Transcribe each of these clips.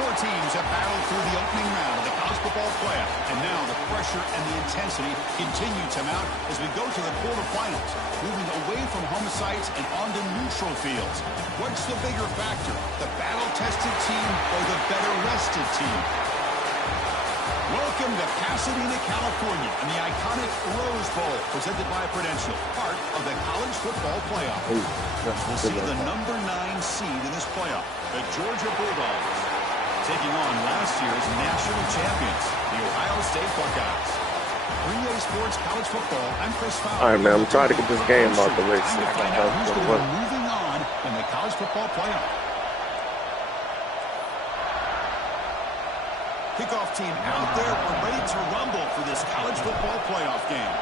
Four teams have battled through the opening round of the college football playoff, and now the pressure and the intensity continue to mount as we go to the quarterfinals, moving away from home sites and onto neutral fields. What's the bigger factor, the battle-tested team or the better-rested team? Welcome to Pasadena, California, and the iconic Rose Bowl, presented by Prudential, part of the college football playoff. We'll see the number 9 seed in this playoff, the Georgia Bulldogs, taking on last year's national champions, the Ohio State Buckeyes. 3A Sports College Football, I'm Chris Fowler. All right, man, I'm trying to get this game out the way. Time to find out who's going to be moving on in the college football playoff. Kickoff team out there. We're ready to rumble for this college football playoff game.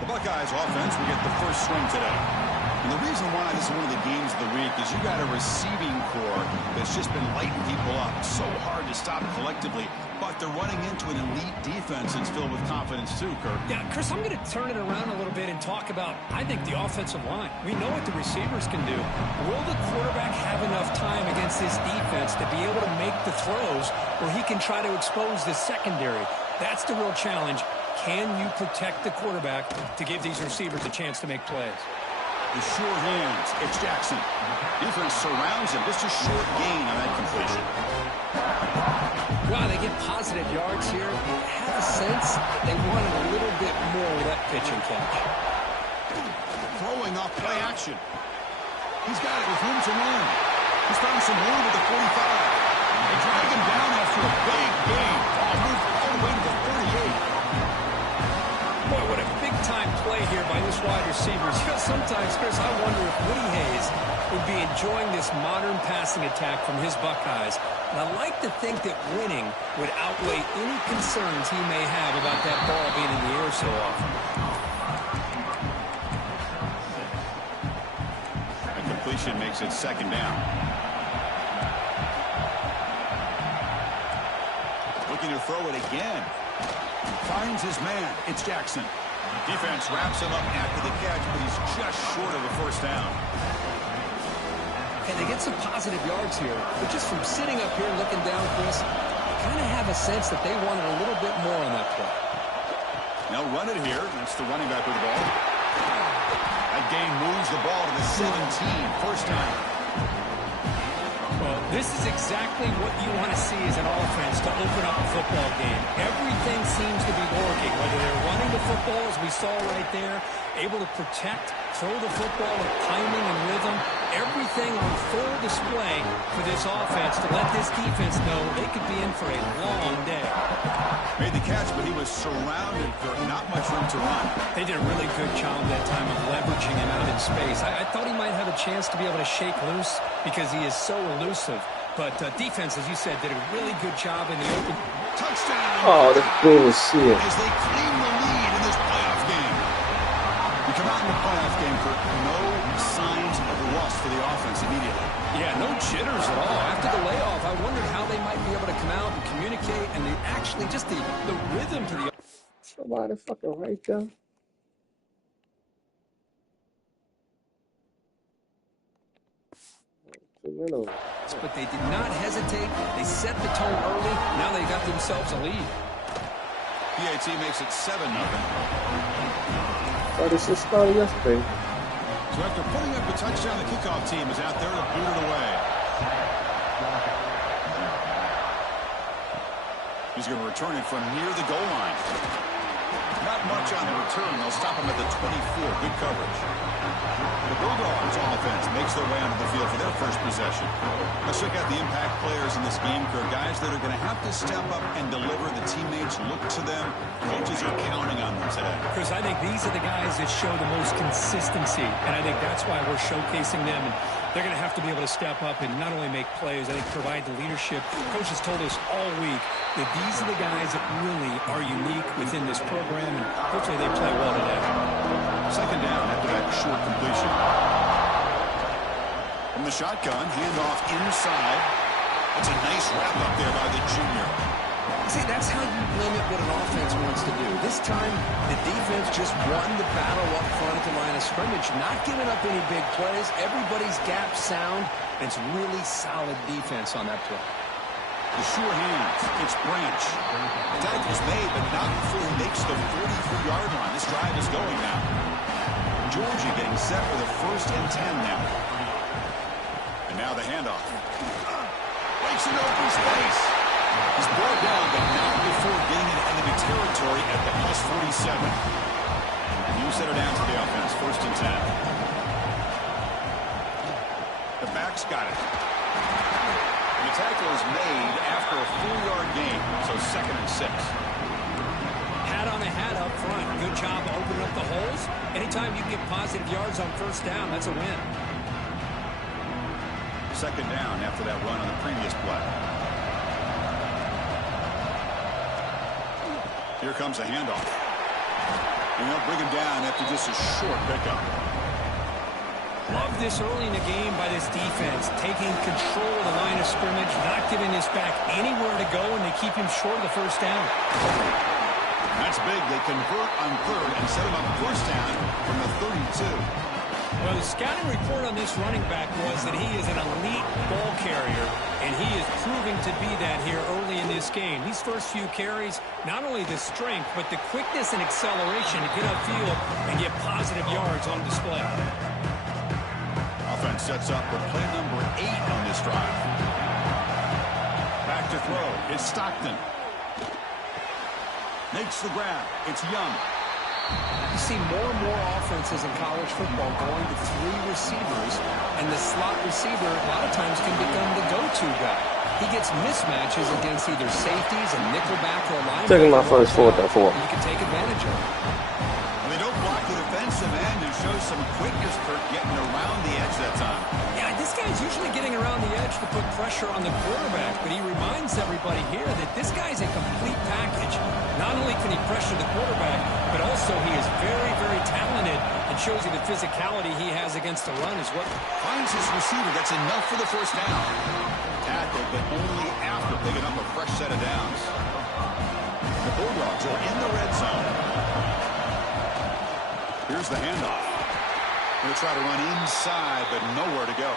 The Buckeyes offense will get the first swing today. And the reason why this is one of the games of the week is you got a receiving core that's just been lighting people up. So hard to stop collectively, but they're running into an elite defense that's filled with confidence too, Kirk. Yeah, Chris, I'm going to turn it around a little bit and talk about, I think, the offensive line. We know what the receivers can do. Will the quarterback have enough time against this defense to be able to make the throws where he can try to expose the secondary? That's the real challenge. Can you protect the quarterback to give these receivers a chance to make plays? The short hands. It's Jackson. Defense surrounds him. Just a short gain on that completion. Wow, they get positive yards here. I have a sense that they wanted a little bit more of that pitch and catch. Throwing off play action. He's got it with room to run. He's found some room with the 45. They drag him down after a big gain. Ball moved all the way to the 38. Boy, what a big-time play here by this wide receiver. You know, sometimes, Chris, I wonder if Woody Hayes would be enjoying this modern passing attack from his Buckeyes. And I like to think that winning would outweigh any concerns he may have about that ball being in the air so often. A completion makes it second down. Looking to throw it again. Finds his man. It's Jackson. Defense wraps him up after the catch, but he's just short of the first down. And they get some positive yards here. But just from sitting up here looking down, Chris, I kind of have a sense that they wanted a little bit more on that play. They'll run it here. That's the running back with the ball. That gain moves the ball to the 17. First down. Well, this is exactly what you want to see as an offense to open up a football game. Everything seems to be working, whether they're running the football, as we saw right there, able to protect, throw the football with timing and rhythm, everything on full display for this offense to let this defense know they could be in for a long day. Made the catch, but he was surrounded for not much room to run. They did a really good job that time of leveraging him out in space. I thought he might have a chance to be able to shake loose because he is so elusive. But defense, as you said, did a really good job in the open. Touchdown! Oh, the bullshit. As they claim the lead in this playoff game. We come out in the playoff game for no signs of rust for the offense immediately. Yeah, no jitters at all. After the layoff, I wondered how they might be able to come out and communicate, and they actually just the rhythm to the... Somebody fucking right there. But they did not hesitate. They set the tone early. Now they got themselves a lead. PAT makes it 7-0. Oh, this just started yesterday. So after putting up a touchdown, the kickoff team is out there to boot it away. He's going to return it from near the goal line. Not much on the return. They'll stop him at the 24. Good coverage. The Bulldogs offense makes their way onto the field for their first possession. Let's check out the impact players in this game, Kirk. Guys that are going to have to step up and deliver. The teammates look to them. Coaches are counting on them today. Chris, I think these are the guys that show the most consistency, and I think that's why we're showcasing them. And they're going to have to be able to step up and not only make plays, I think provide the leadership. Coaches told us all week that these are the guys that really are unique within this program, and hopefully they play well today. Second down after that short completion. From the shotgun, handoff inside. That's a nice wrap up there by the junior. See, that's how you limit what an offense wants to do. This time, the defense just won the battle up front at the line of scrimmage, not giving up any big plays. Everybody's gap sound. It's really solid defense on that play. The sure hands. It's Branch. The tackle's made, but not before he makes the 43-yard line. This drive is going now. Georgia getting set for the 1st and 10 now. And now the handoff. Breaks an open space. He's brought down, but not before getting into enemy territory at the plus 47. New center down to the offense. 1st and 10. The back's got it. And the tackle is made after a 4-yard gain, so 2nd and 6. Hat on the hat up front. Good job opening up the holes. Anytime you get positive yards on 1st down, that's a win. 2nd down after that run on the previous play. Here comes a handoff. And they'll bring him down after just a short pickup. Love this early in the game by this defense, taking control of the line of scrimmage, not giving this back anywhere to go, and they keep him short of the 1st down. That's big. They convert on 3rd and set him up 1st down from the 32. Well, the scouting report on this running back was that he is an elite ball carrier, and he is proving to be that here early in this game. These first few carries, not only the strength, but the quickness and acceleration to get upfield and get positive yards on display. Offense sets up for play number 8 on this drive. Back to throw. It's Stockton. Makes the grab. It's Young. You see more and more offenses in college football going to 3 receivers, and the slot receiver a lot of times can become the go-to guy. He gets mismatches against either safeties and nickelback or linebacker. Taking my first 4th and 4. You can take advantage of it. They don't block the defensive end and show some quickness for getting around the edge that time. Yeah, this guy's usually getting around the edge to put pressure on the quarterback, but he reminds everybody here that this guy's a complete package. Not only can he pressure the quarterback, but also he is very, very talented and shows you the physicality he has against the run as well. Finds his receiver. That's enough for the 1st down. Tackle, but only after picking up a fresh set of downs. The Bulldogs are in the red zone. Here's the handoff. Going to try to run inside, but nowhere to go.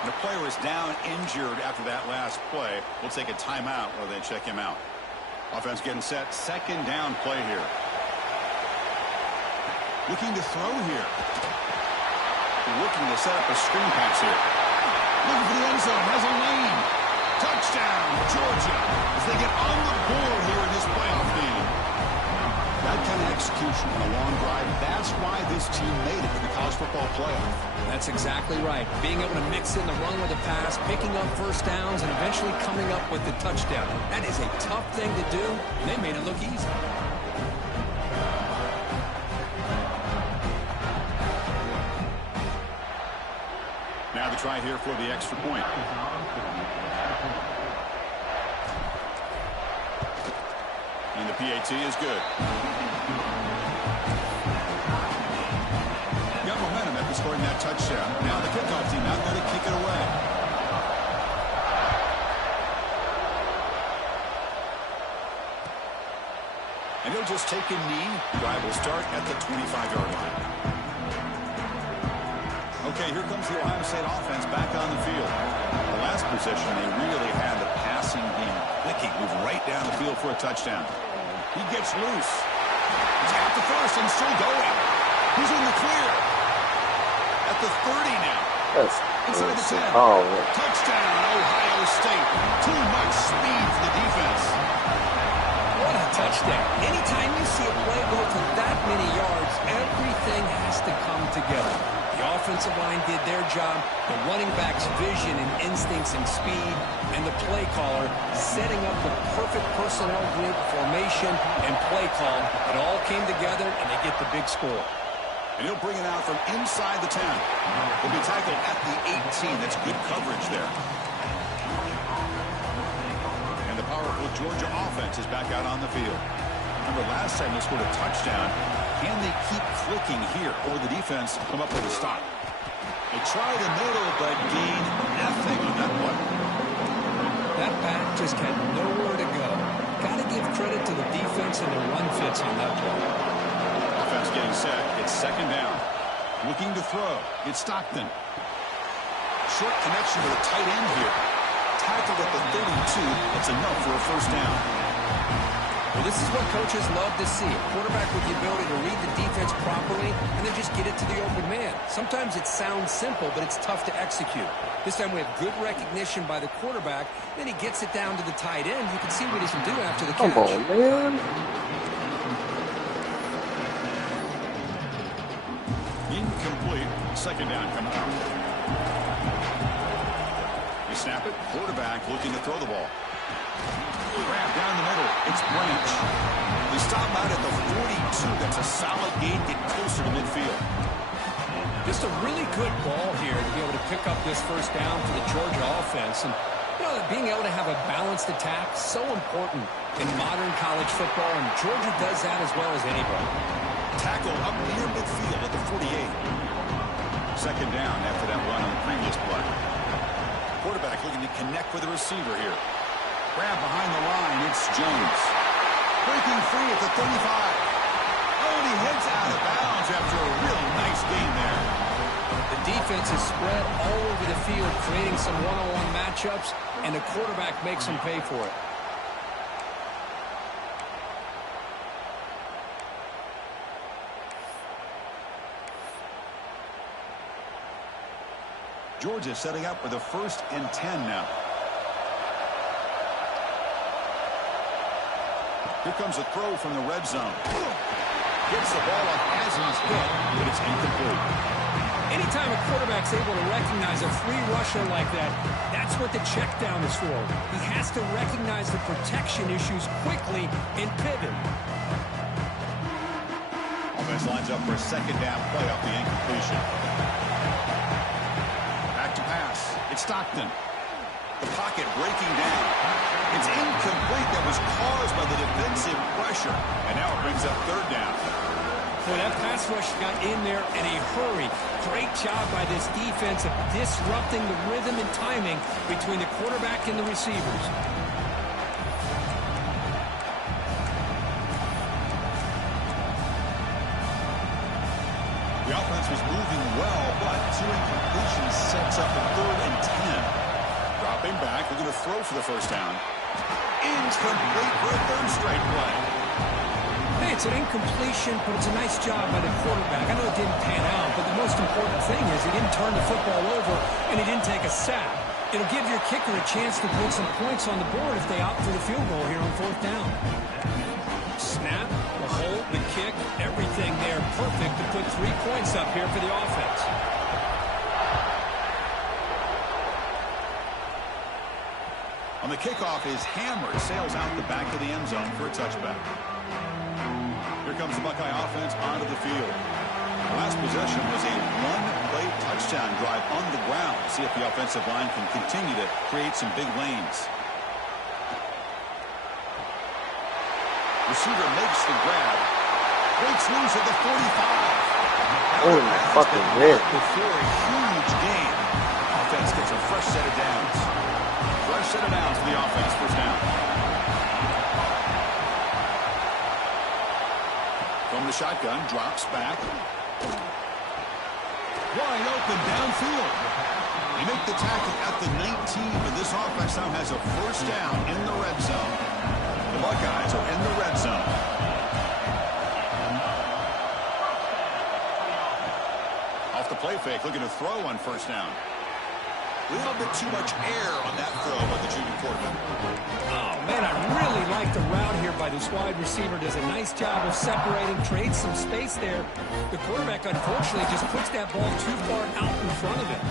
And the player is down injured after that last play. We'll take a timeout while they check him out. Offense getting set. 2nd down play here. Looking to throw here. Looking to set up a screen pass here. Looking for the end zone. Has a lane. Touchdown, Georgia, as they get on the board here in this playoff game. That kind of execution on a long drive, that's why this team made it to the college football playoff. That's exactly right. Being able to mix in the run with the pass, picking up 1st downs, and eventually coming up with the touchdown. That is a tough thing to do, and they made it look easy. Now the try here for the extra point. And the PAT is good. Got momentum after scoring that touchdown. Now the kickoff team out there to kick it away. And he'll just take a knee. Drive will start at the 25-yard line. Okay, here comes the Ohio State offense back on the field. The last possession, they really had the passing game clicking, moving right down the field for a touchdown. He gets loose. He's got the first and still going. He's in the clear. At the 30 now. That's Inside the 10. Oh, Touchdown, Ohio State. Too much speed for the defense. What a touchdown. Anytime you see a play go to that many yards, everything has to come together. The offensive line did their job, the running back's vision and instincts and speed, and the play caller setting up the perfect personnel group, formation, and play call. It all came together, and they get the big score. And he'll bring it out from inside the 10. He'll be tackled at the 18. That's good coverage there. And the powerful Georgia offense is back out on the field. Remember, last time they scored a touchdown. Can they keep clicking here, or the defense come up with a stop? They try the middle, but gain nothing on that one. That back just had nowhere to go. give credit to the defense and the run fits on that play. Offense getting set. It's second down. Looking to throw. It's Stockton. Short connection to the tight end here. Tackled at the 32. That's enough for a first down. Well, this is what coaches love to see. A quarterback with the ability to read the defense properly and then just get it to the open man. Sometimes it sounds simple, but it's tough to execute. This time we have good recognition by the quarterback. Then he gets it down to the tight end. You can see what he can do after the catch. Come on, man. Incomplete. Second down coming up. They snap it. Quarterback looking to throw the ball. Grab down the middle. It's Branch. They stop out at the 42. That's a solid gain. Get closer to midfield. Just a really good ball here to be able to pick up this first down for the Georgia offense. And, you know, being able to have a balanced attack, so important in modern college football, and Georgia does that as well as anybody. Tackle up near midfield at the 48. Second down after that run on the previous play. Quarterback looking to connect with the receiver here. Grab behind the line. It's Jones. Breaking free at the 35. Oh, and he heads out of bounds after a real nice gain there. The defense is spread all over the field, creating some one-on-one matchups, and the quarterback makes them pay for it. Georgia setting up with a 1st and 10 now. Here comes a throw from the red zone. Gets the ball up as he's hit, but it's incomplete. Anytime a quarterback's able to recognize a free rusher like that, that's what the check down is for. He has to recognize the protection issues quickly and pivot. Offense lines up for a second down play off the incompletion. Back to pass. It's Stockton. The pocket breaking down. It's incomplete. That was caused by the defensive pressure. And now it brings up third down. Boy, that pass rush got in there in a hurry. Great job by this defense of disrupting the rhythm and timing between the quarterback and the receivers. The offense was moving well, but 2 incompletions sets up a 3rd and 10. Dropping back, we're going to throw for the first down. Incomplete for a 3rd straight play. Hey, it's an incompletion, but it's a nice job by the quarterback. I know it didn't pan out, but the most important thing is he didn't turn the football over and he didn't take a sack. It'll give your kicker a chance to put some points on the board if they opt for the field goal here on 4th down. Snap, the hold, the kick, everything there perfect to put 3 points up here for the offense. On the kickoff, his hammer sails out the back of the end zone for a touchback. Here comes the Buckeye offense onto the field. The last possession was a 1-play touchdown drive on the ground. See if the offensive line can continue to create some big lanes. Receiver makes the grab. Breaks loose at the 45. Holy fucking man. Before a huge gain. Offense gets a fresh set of downs. Fresh set of downs for the offense. First down. From the shotgun, drops back. Wide open downfield. They make the tackle at the 19, but this offense now has a first down in the red zone. The Buckeyes are in the red zone. Off the play fake, looking to throw on first down. A little bit too much air on that throw by the junior quarterback. Oh, man, I really like the route here by this wide receiver. Does a nice job of separating, creates some space there. The quarterback, unfortunately, just puts that ball too far out in front of him.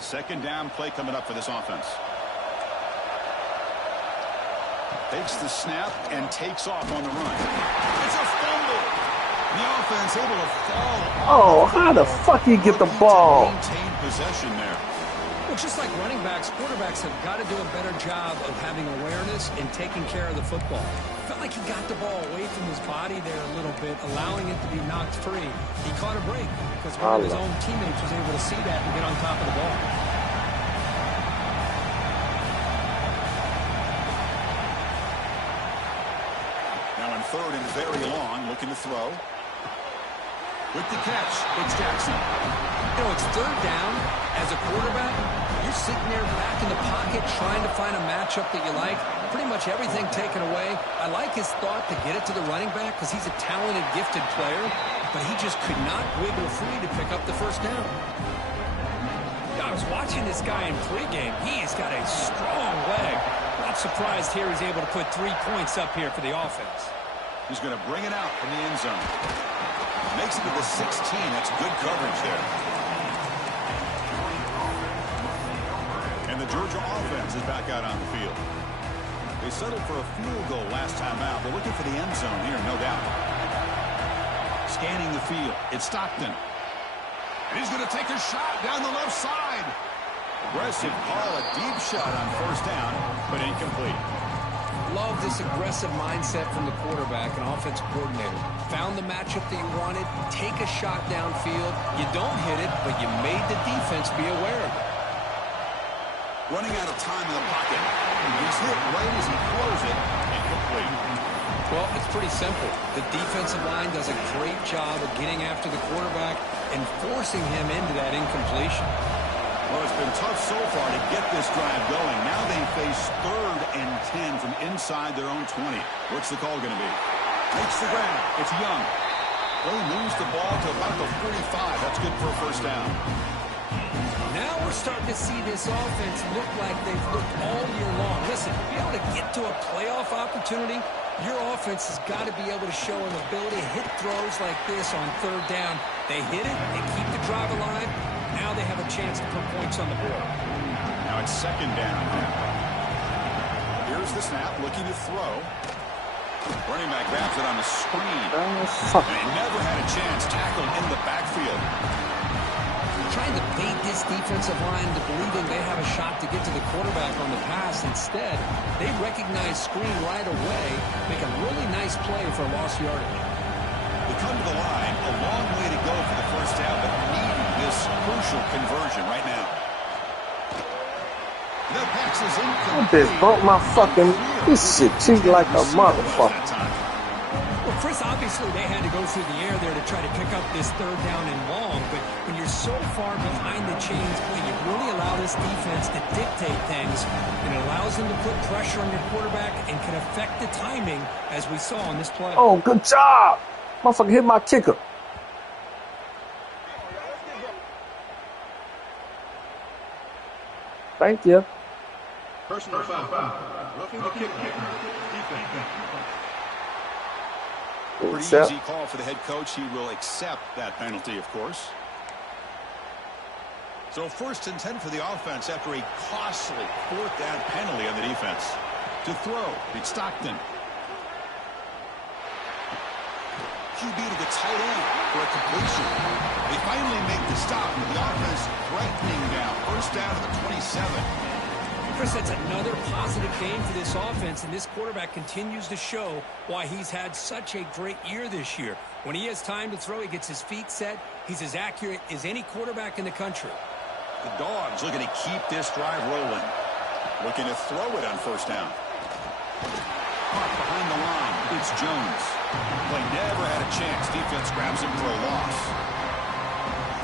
Second down play coming up for this offense. Takes the snap and takes off on the run. It's a fumble. The offense able to fall. Oh, how the fuck you get the ball? Maintain possession there. Well, just like running backs, quarterbacks have got to do a better job of having awareness and taking care of the football. Felt like he got the ball away from his body there a little bit, allowing it to be knocked free. He caught a break because one of his own teammates was able to see that and get on top of the ball. third and very long, looking to throw. With the catch, it's Jackson. You know, it's third down. As a quarterback, you're sitting there back in the pocket trying to find a matchup that you like. Pretty much everything taken away. I like his thought to get it to the running back because he's a talented, gifted player, but he just could not wiggle free to pick up the first down. I was watching this guy in pregame. He has got a strong leg. Not surprised here he's able to put 3 points up here for the offense. He's going to bring it out from the end zone. Makes it to the 16. That's good coverage there. And the Georgia offense is back out on the field. They settled for a field goal last time out. They're looking for the end zone here, no doubt. Scanning the field. It's Stockton. And he's going to take a shot down the left side. Aggressive call, a deep shot on first down, but incomplete. Love this aggressive mindset from the quarterback and offensive coordinator. Found the matchup that you wanted, take a shot downfield. You don't hit it, but you made the defense be aware of it. Running out of time in the pocket. He's hit right as he throws it. Incomplete. Well, it's pretty simple. The defensive line does a great job of getting after the quarterback and forcing him into that incompletion. Well, it's been tough so far to get this drive going. Now they face 3rd and 10 from inside their own 20. What's the call going to be? Makes the grab. It's Young. Well, he moves the ball to about the 45. That's good for a first down. Now we're starting to see this offense look like they've looked all year long. Listen, to be able to get to a playoff opportunity, your offense has got to be able to show an ability to hit throws like this on 3rd down. They hit it, they keep the drive alive. Now they have a chance to put points on the board. Now it's 2nd down. Here's the snap, looking to throw. Running back grabs it on the screen. And he never had a chance, tackled in the backfield. Trying to bait this defensive line to believing they have a shot to get to the quarterback on the pass. Instead, they recognize screen right away, make a really nice play for a lost yardage. They come to the line, a long way to go for the first down, but needing this crucial conversion right now. The pass is incomplete. This broke my fucking. This shit cheat like a motherfucker. Well, Chris, obviously they had to go through the air there to try to pick up this 3rd down and long, but when you're so far behind the chains, boy, you really allow this defense to dictate things, and it allows them to put pressure on your quarterback and can affect the timing, as we saw on this play. Oh, good job. Motherfucker hit my kicker. Thank you. Personal foul. Roughing the kicker. Defense. Pretty easy call for the head coach. He will accept that penalty, of course. So 1st and 10 for the offense after a costly 4th down penalty on the defense. To throw, it's Stockton. QB to the tight end for a completion. They finally make the stop, and the offense threatening now. First down at the 27. Chris, that's another positive game for this offense, and this quarterback continues to show why he's had such a great year this year. When he has time to throw, he gets his feet set. He's as accurate as any quarterback in the country. The Dogs looking to keep this drive rolling. Looking to throw it on first down. Caught behind the line. It's Jones. Play never had a chance. Defense grabs him for a loss.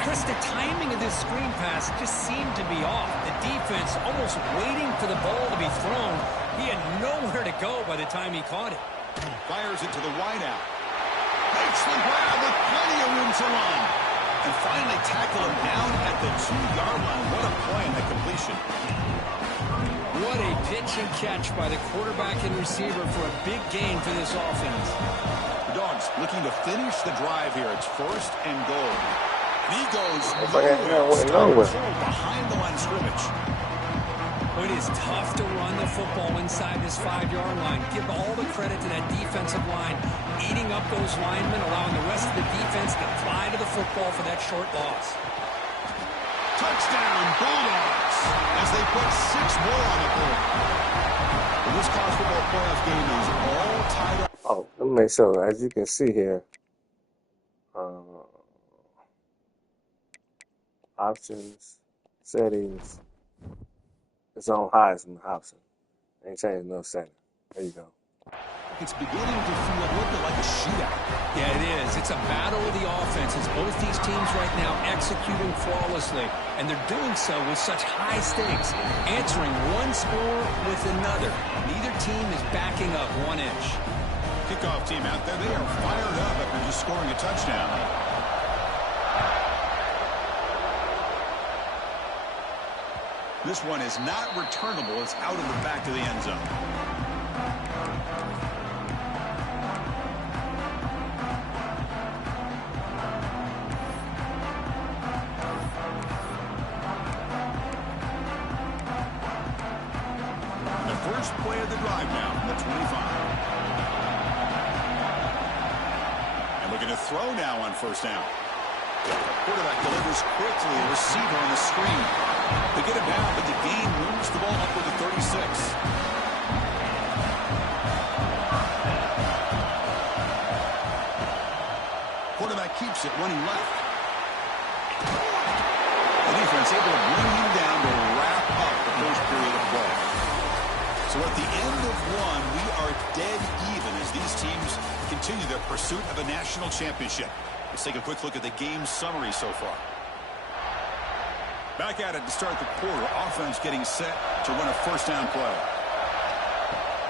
Chris, the timing of this screen pass just seemed to be off. The defense almost waiting for the ball to be thrown. He had nowhere to go by the time he caught it. Fires it to the wideout. Makes the grab with plenty of room to run. And finally tackle him down at the 2-yard line. What a play in the completion. What a pitch and catch by the quarterback and receiver for a big gain for this offense. The Dogs looking to finish the drive here. It's 1st and goal. And he goes nowhere. Behind the line of scrimmage. It is tough to run the football inside this 5-yard line. Give all the credit to that defensive line, eating up those linemen, allowing the rest of the defense to fly to the football for that short loss. Touchdown, Bulldogs, as they put 6 more on the board. And this college football playoff game is all tied up. Oh, let me make sure. As you can see here, options, settings. It's on Heisman option. Ain't changed no setting. There you go. it's beginning to feel a little bit like a shootout. Yeah, it is. It's a battle of the offenses. Both these teams right now executing flawlessly, and they're doing so with such high stakes, answering one score with another. Neither team is backing up 1 inch. Kickoff team out there. They are fired up after just scoring a touchdown. This one is not returnable. It's out of the back of the end zone. The first play of the drive now from the 25. And looking to throw now on first down. Quarterback delivers quickly. Receiver on the screen. They get it down, but the gain moves the ball up to the 36. Quarterback keeps it running left. The defense able to bring him down to wrap up the first period of play. So at the end of one, we are dead even as these teams continue their pursuit of a national championship. Let's take a quick look at the game summary so far. Back at it to start the quarter. Offense getting set to run a first down play.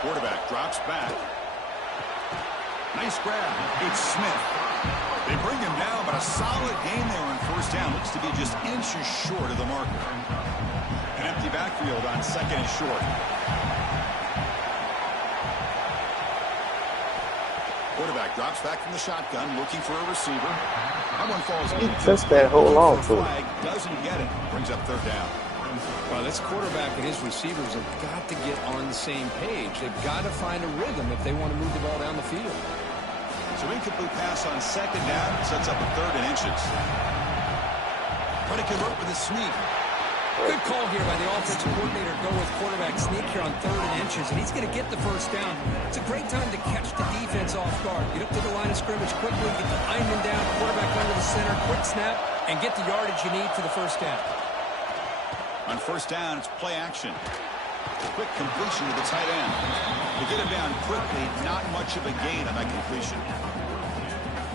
Quarterback drops back. Nice grab. It's Smith. They bring him down, but a solid gain there on first down. Looks to be just inches short of the marker. An empty backfield on second and short. Quarterback drops back from the shotgun, looking for a receiver. That one falls in. Just that hold on to it. Doesn't get it. Brings up third down. Well, this quarterback and his receivers have got to get on the same page. They've got to find a rhythm if they want to move the ball down the field. So incomplete pass on second down sets up a third and inches. Try to convert with a sneak. Good call here by the offensive coordinator. Go with quarterback sneak here on third and inches, and he's going to get the first down. It's a great time to catch the defense off guard. Get up to the line of scrimmage quickly, get the lineman down, quarterback under the center, quick snap, and get the yardage you need for the first down. On first down, it's play action. Quick completion to the tight end. To get him down quickly, not much of a gain on that completion.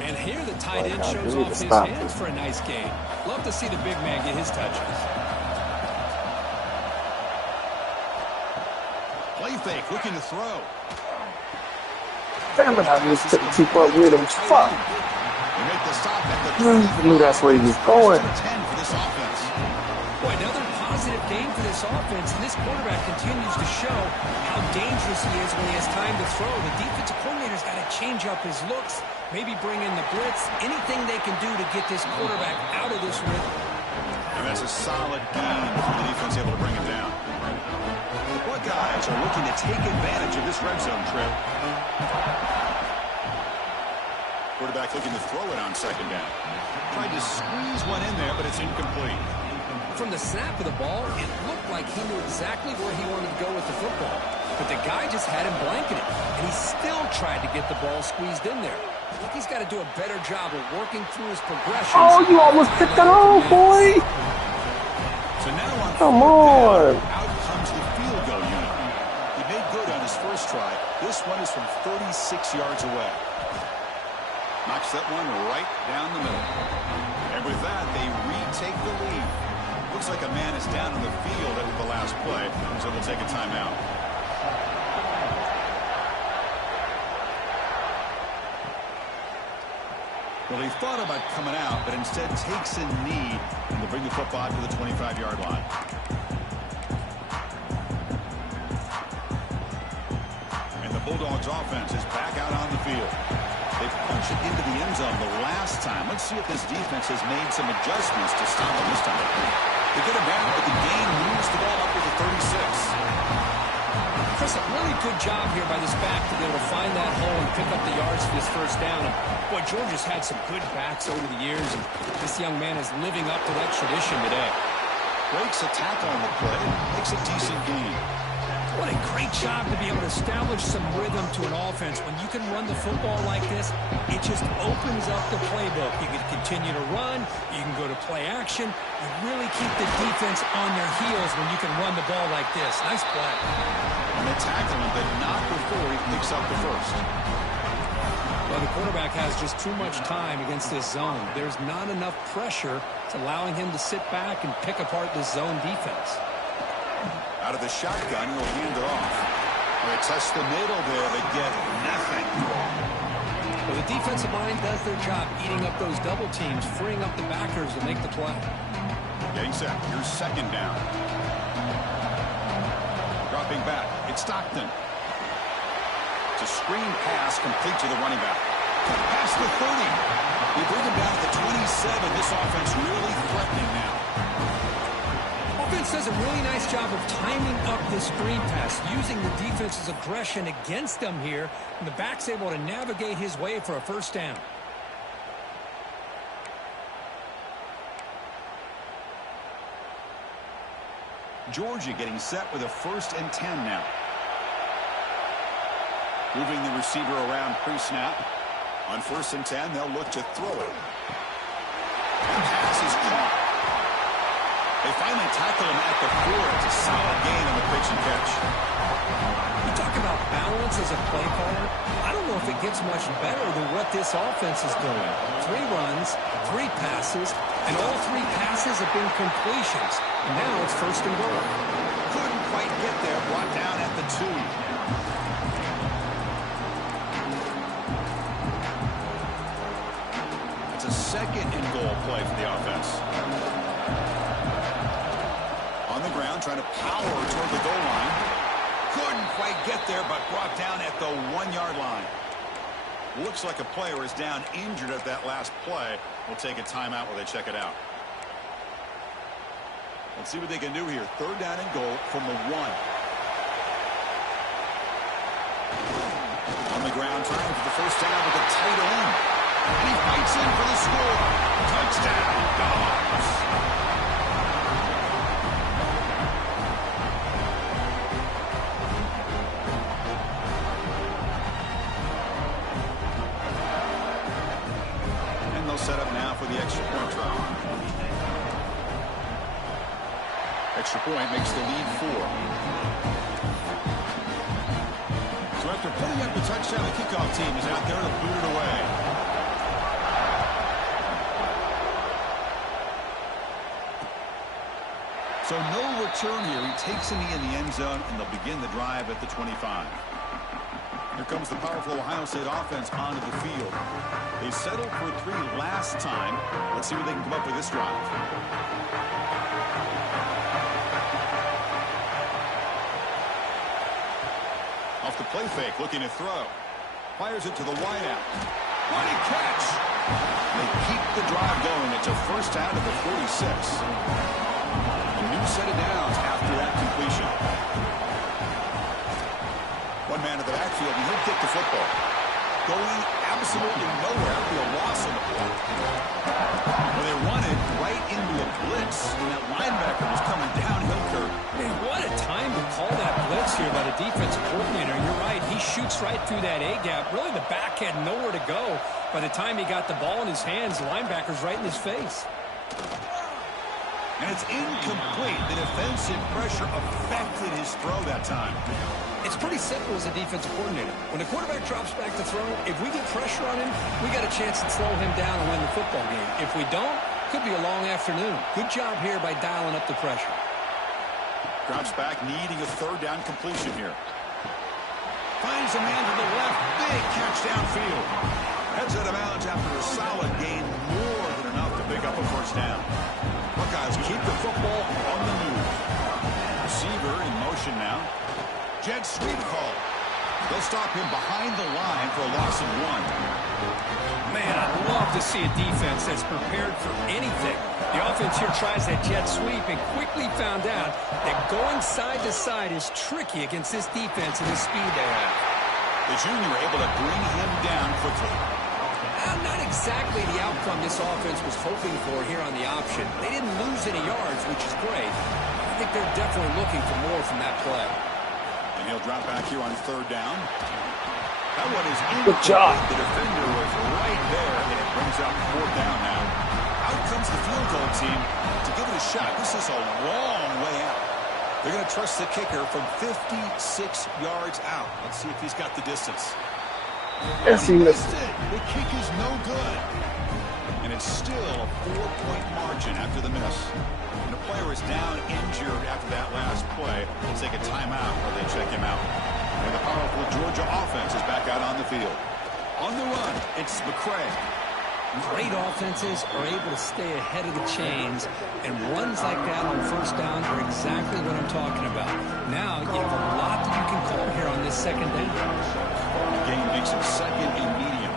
And here the tight end shows off his hands for a nice gain. Love to see the big man get his touches. Play fake, looking to throw. Damn it, I just couldn't keep up with him. Fuck. They make the stop at the I knew that's where he was going. 10 for this offense. Boy, another positive game for this offense, and this quarterback continues to show how dangerous he is when he has time to throw. The defensive coordinator's got to change up his looks, maybe bring in the blitz, anything they can do to get this quarterback out of this rhythm. And that's a solid gain for the defense able to bring him down. The Buckeyes are looking to take advantage of this red zone trip. Quarterback looking to throw it on second down. Tried to squeeze one in there, but it's incomplete. From the snap of the ball, it looked like he knew exactly where he wanted to go with the football. But the guy just had him blanketed, and he still tried to get the ball squeezed in there. I think he's got to do a better job of working through his progressions. Oh, you almost picked that off, boy. So now on Come on. out comes the field goal unit. He made good on his first try. This one is from 36 yards away. Knocks that one right down the middle. And with that, they retake the lead. Looks like a man is down on the field after the last play, so they'll take a timeout. Well, he thought about coming out, but instead takes a knee to bring the football to the 25-yard line. And the Bulldogs offense is back out on the field. They punch it into the end zone the last time. Let's see if this defense has made some adjustments to stop them this time. They get him down, but the gain moves the ball up to the 36. Chris, a really good job here by this back to be able to find that hole and pick up the yards for this first down. And boy, Georgia's had some good backs over the years, and this young man is living up to that tradition today. Breaks a tackle on the play, makes a decent gain. What a great job to be able to establish some rhythm to an offense. When you can run the football like this, it just opens up the playbook. You can continue to run. You can go to play action. You really keep the defense on their heels when you can run the ball like this. Nice play. And they tackle him, but not before he picks up the first. Well, the quarterback has just too much time against this zone. There's not enough pressure to allowing him to sit back and pick apart this zone defense. Out of the shotgun, he'll hand it off. They test the middle there. They get nothing. Well, the defensive line does their job eating up those double teams, freeing up the backers to make the play. Getting set. Here's second down. Dropping back. It's Stockton. It's a screen pass complete to the running back. Past the 30. We bring him down at the 27. This offense really threatening now. Offense does a really nice job of timing up this screen pass, using the defense's aggression against them here, and the back's able to navigate his way for a first down. Georgia getting set with a 1st and 10 now. Moving the receiver around pre-snap. On 1st and 10, they'll look to throw it. And pass is caught. They finally tackle him at the 4. It's a solid gain on the pitch and catch. You talk about balance as a play caller. I don't know if it gets much better than what this offense is doing. 3 runs, 3 passes, and all 3 passes have been completions. And now it's 1st and goal. Couldn't quite get there. Brought down at the 2. It's a 2nd and goal play for the offense. On the ground, trying to power toward the goal line. Couldn't quite get there, but brought down at the 1-yard line. Looks like a player is down injured at that last play. We'll take a timeout while they check it out. Let's see what they can do here. 3rd down and goal from the 1. On the ground, trying for the first down with a tight end. And he fights in for the score. Touchdown, Dogs. And they'll set up now for the extra point try. Extra point makes the lead 4. So after putting up the touchdown, the kickoff team is out there to boot it away. So no return here. He takes in the end zone, and they'll begin the drive at the 25. Here comes the powerful Ohio State offense onto the field. They settled for 3 last time. Let's see what they can come up with this drive. Off the play fake, looking to throw. Fires it to the wideout. What a catch! They keep the drive going. It's a first down at the 46. A new set of downs after that completion. One man at the backfield, and he'll get the football. Going absolutely nowhere. That'll be a loss on the play. Well, they run it right into a blitz, and that linebacker was coming downhill curve. Man, what a time to call that blitz here by the defensive coordinator. You're right. He shoots right through that A-gap. Really, the back had nowhere to go. By the time he got the ball in his hands, the linebacker's right in his face. And it's incomplete. The defensive pressure affected his throw that time. It's pretty simple as a defensive coordinator. When the quarterback drops back to throw, if we get pressure on him, we got a chance to slow him down and win the football game. If we don't, could be a long afternoon. Good job here by dialing up the pressure. Drops back, needing a 3rd down completion here. Finds a man to the left. Big catch downfield. Heads out of bounds after a solid gain. More than enough to pick up a first down. Buckeyes keep the football on the move. Receiver in motion now. Jet sweep call. They'll stop him behind the line for a loss of 1. Man, I'd love to see a defense that's prepared for anything. The offense here tries that jet sweep and quickly found out that going side to side is tricky against this defense and the speed they have. The junior able to bring him down quickly. Not exactly the outcome this offense was hoping for here on the option. They didn't lose any yards, which is great. I think they're definitely looking for more from that play. he'll drop back here on third down. That one is in. Good job. The defender was right there, and it brings up fourth down now. Out comes the field goal team to give it a shot. This is a long way out. They're going to trust the kicker from 56 yards out. Let's see if he's got the distance. Yes, he missed it. The kick is no good. And it's still a 4-point margin after the miss. And the player is down injured after that last play. They'll take a timeout while they check him out. And the powerful Georgia offense is back out on the field. On the run, it's McCray. Great offenses are able to stay ahead of the chains, and runs like that on first down are exactly what I'm talking about. Now you have a lot that you can call here on this second down. The game makes it second and medium.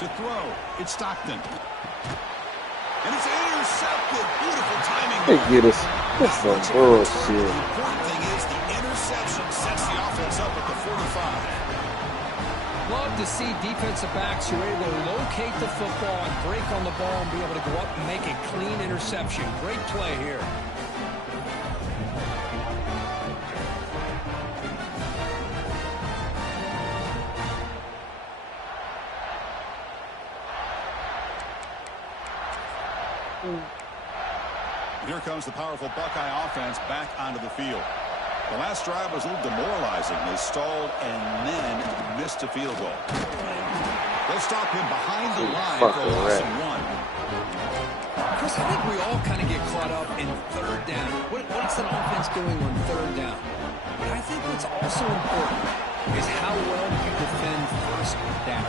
To throw, it's Stockton. And it's intercepted. Beautiful timing. They get us. That's some bullshit. The important thing is the interception sets the offense up at the 45. Love to see defensive backs who are able to locate the football and break on the ball and be able to go up and make a clean interception. Great play here. Here comes the powerful Buckeye offense back onto the field. The last drive was a little demoralizing. They stalled and then missed a field goal. They'll stop him behind the line for a loss of 1. Chris, I think we all kind of get caught up in third down. What's an offense doing on third down? But I think what's also important is how well you defend first down.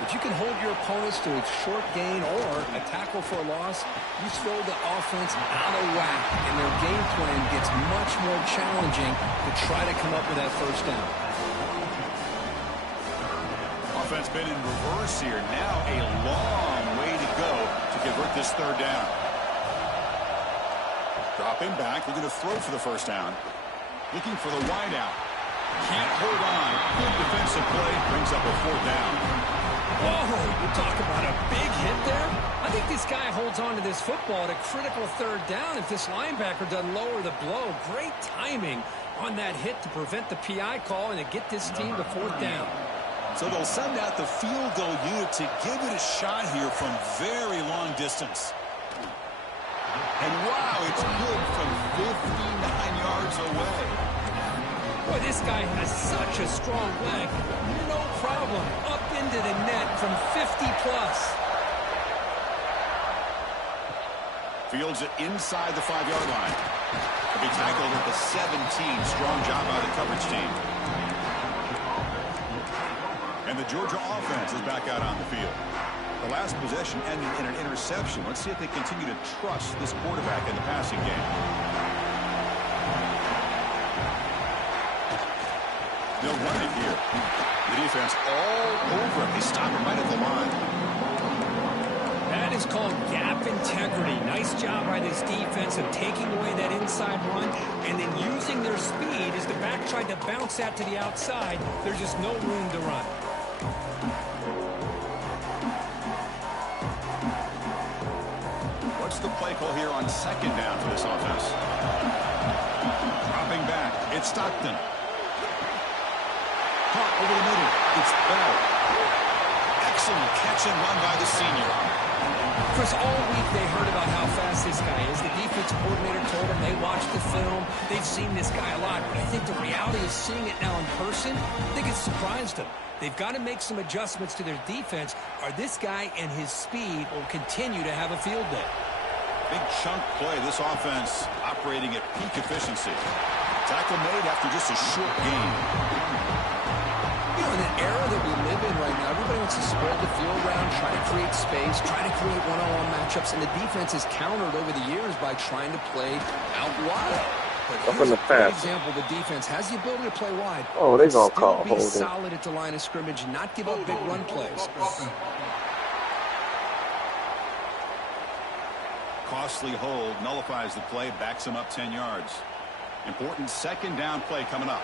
If you can hold your opponents to a short gain or a tackle for a loss, you throw the offense out of whack, and their game plan gets much more challenging to try to come up with that first down. Offense been in reverse here. Now a long way to go to convert this third down. Dropping back, looking to throw for the first down. Looking for the wide out. Can't hold on. Good defensive play. Brings up a fourth down. Whoa, you talk about a big hit there. I think this guy holds on to this football at a critical third down if this linebacker doesn't lower the blow. Great timing on that hit to prevent the PI call and to get this team to fourth down. So they'll send out the field goal unit to give it a shot here from very long distance. And wow, it's good from 59 yards away. Boy, this guy has such a strong leg. No problem. Up into the net from 50+. Fields it inside the 5-yard line. He'll be tackled at the 17. Strong job by the coverage team. And the Georgia offense is back out on the field. The last possession ended in an interception. Let's see if they continue to trust this quarterback in the passing game. They'll run it here. The defense all over him. They stop him right at the line. That is called gap integrity. Nice job by this defense of taking away that inside run and then using their speed as the back tried to bounce that to the outside. There's just no room to run. What's the play call here on second down for this offense? Dropping back. It's Stockton. Caught over the middle. It's Bell. Excellent catch and run by the senior. Chris, all week they heard about how fast this guy is. The defense coordinator told them they watched the film. They've seen this guy a lot. But I think the reality is seeing it now in person, I think it's surprised them. They've got to make some adjustments to their defense, or this guy and his speed will continue to have a field day. Big chunk play. This offense operating at peak efficiency. Tackle made after just a short game. You know, in an era that we live in right now, everybody wants to spread the field around, try to create space, try to create one-on-one matchups, and the defense has countered over the years by trying to play out wide. But here's a great example. The defense has the ability to play wide. Oh, they're going to call holding. Be holding. solid at the line of scrimmage, not give up big run plays. Costly hold nullifies the play, backs him up 10 yards. Important second down play coming up.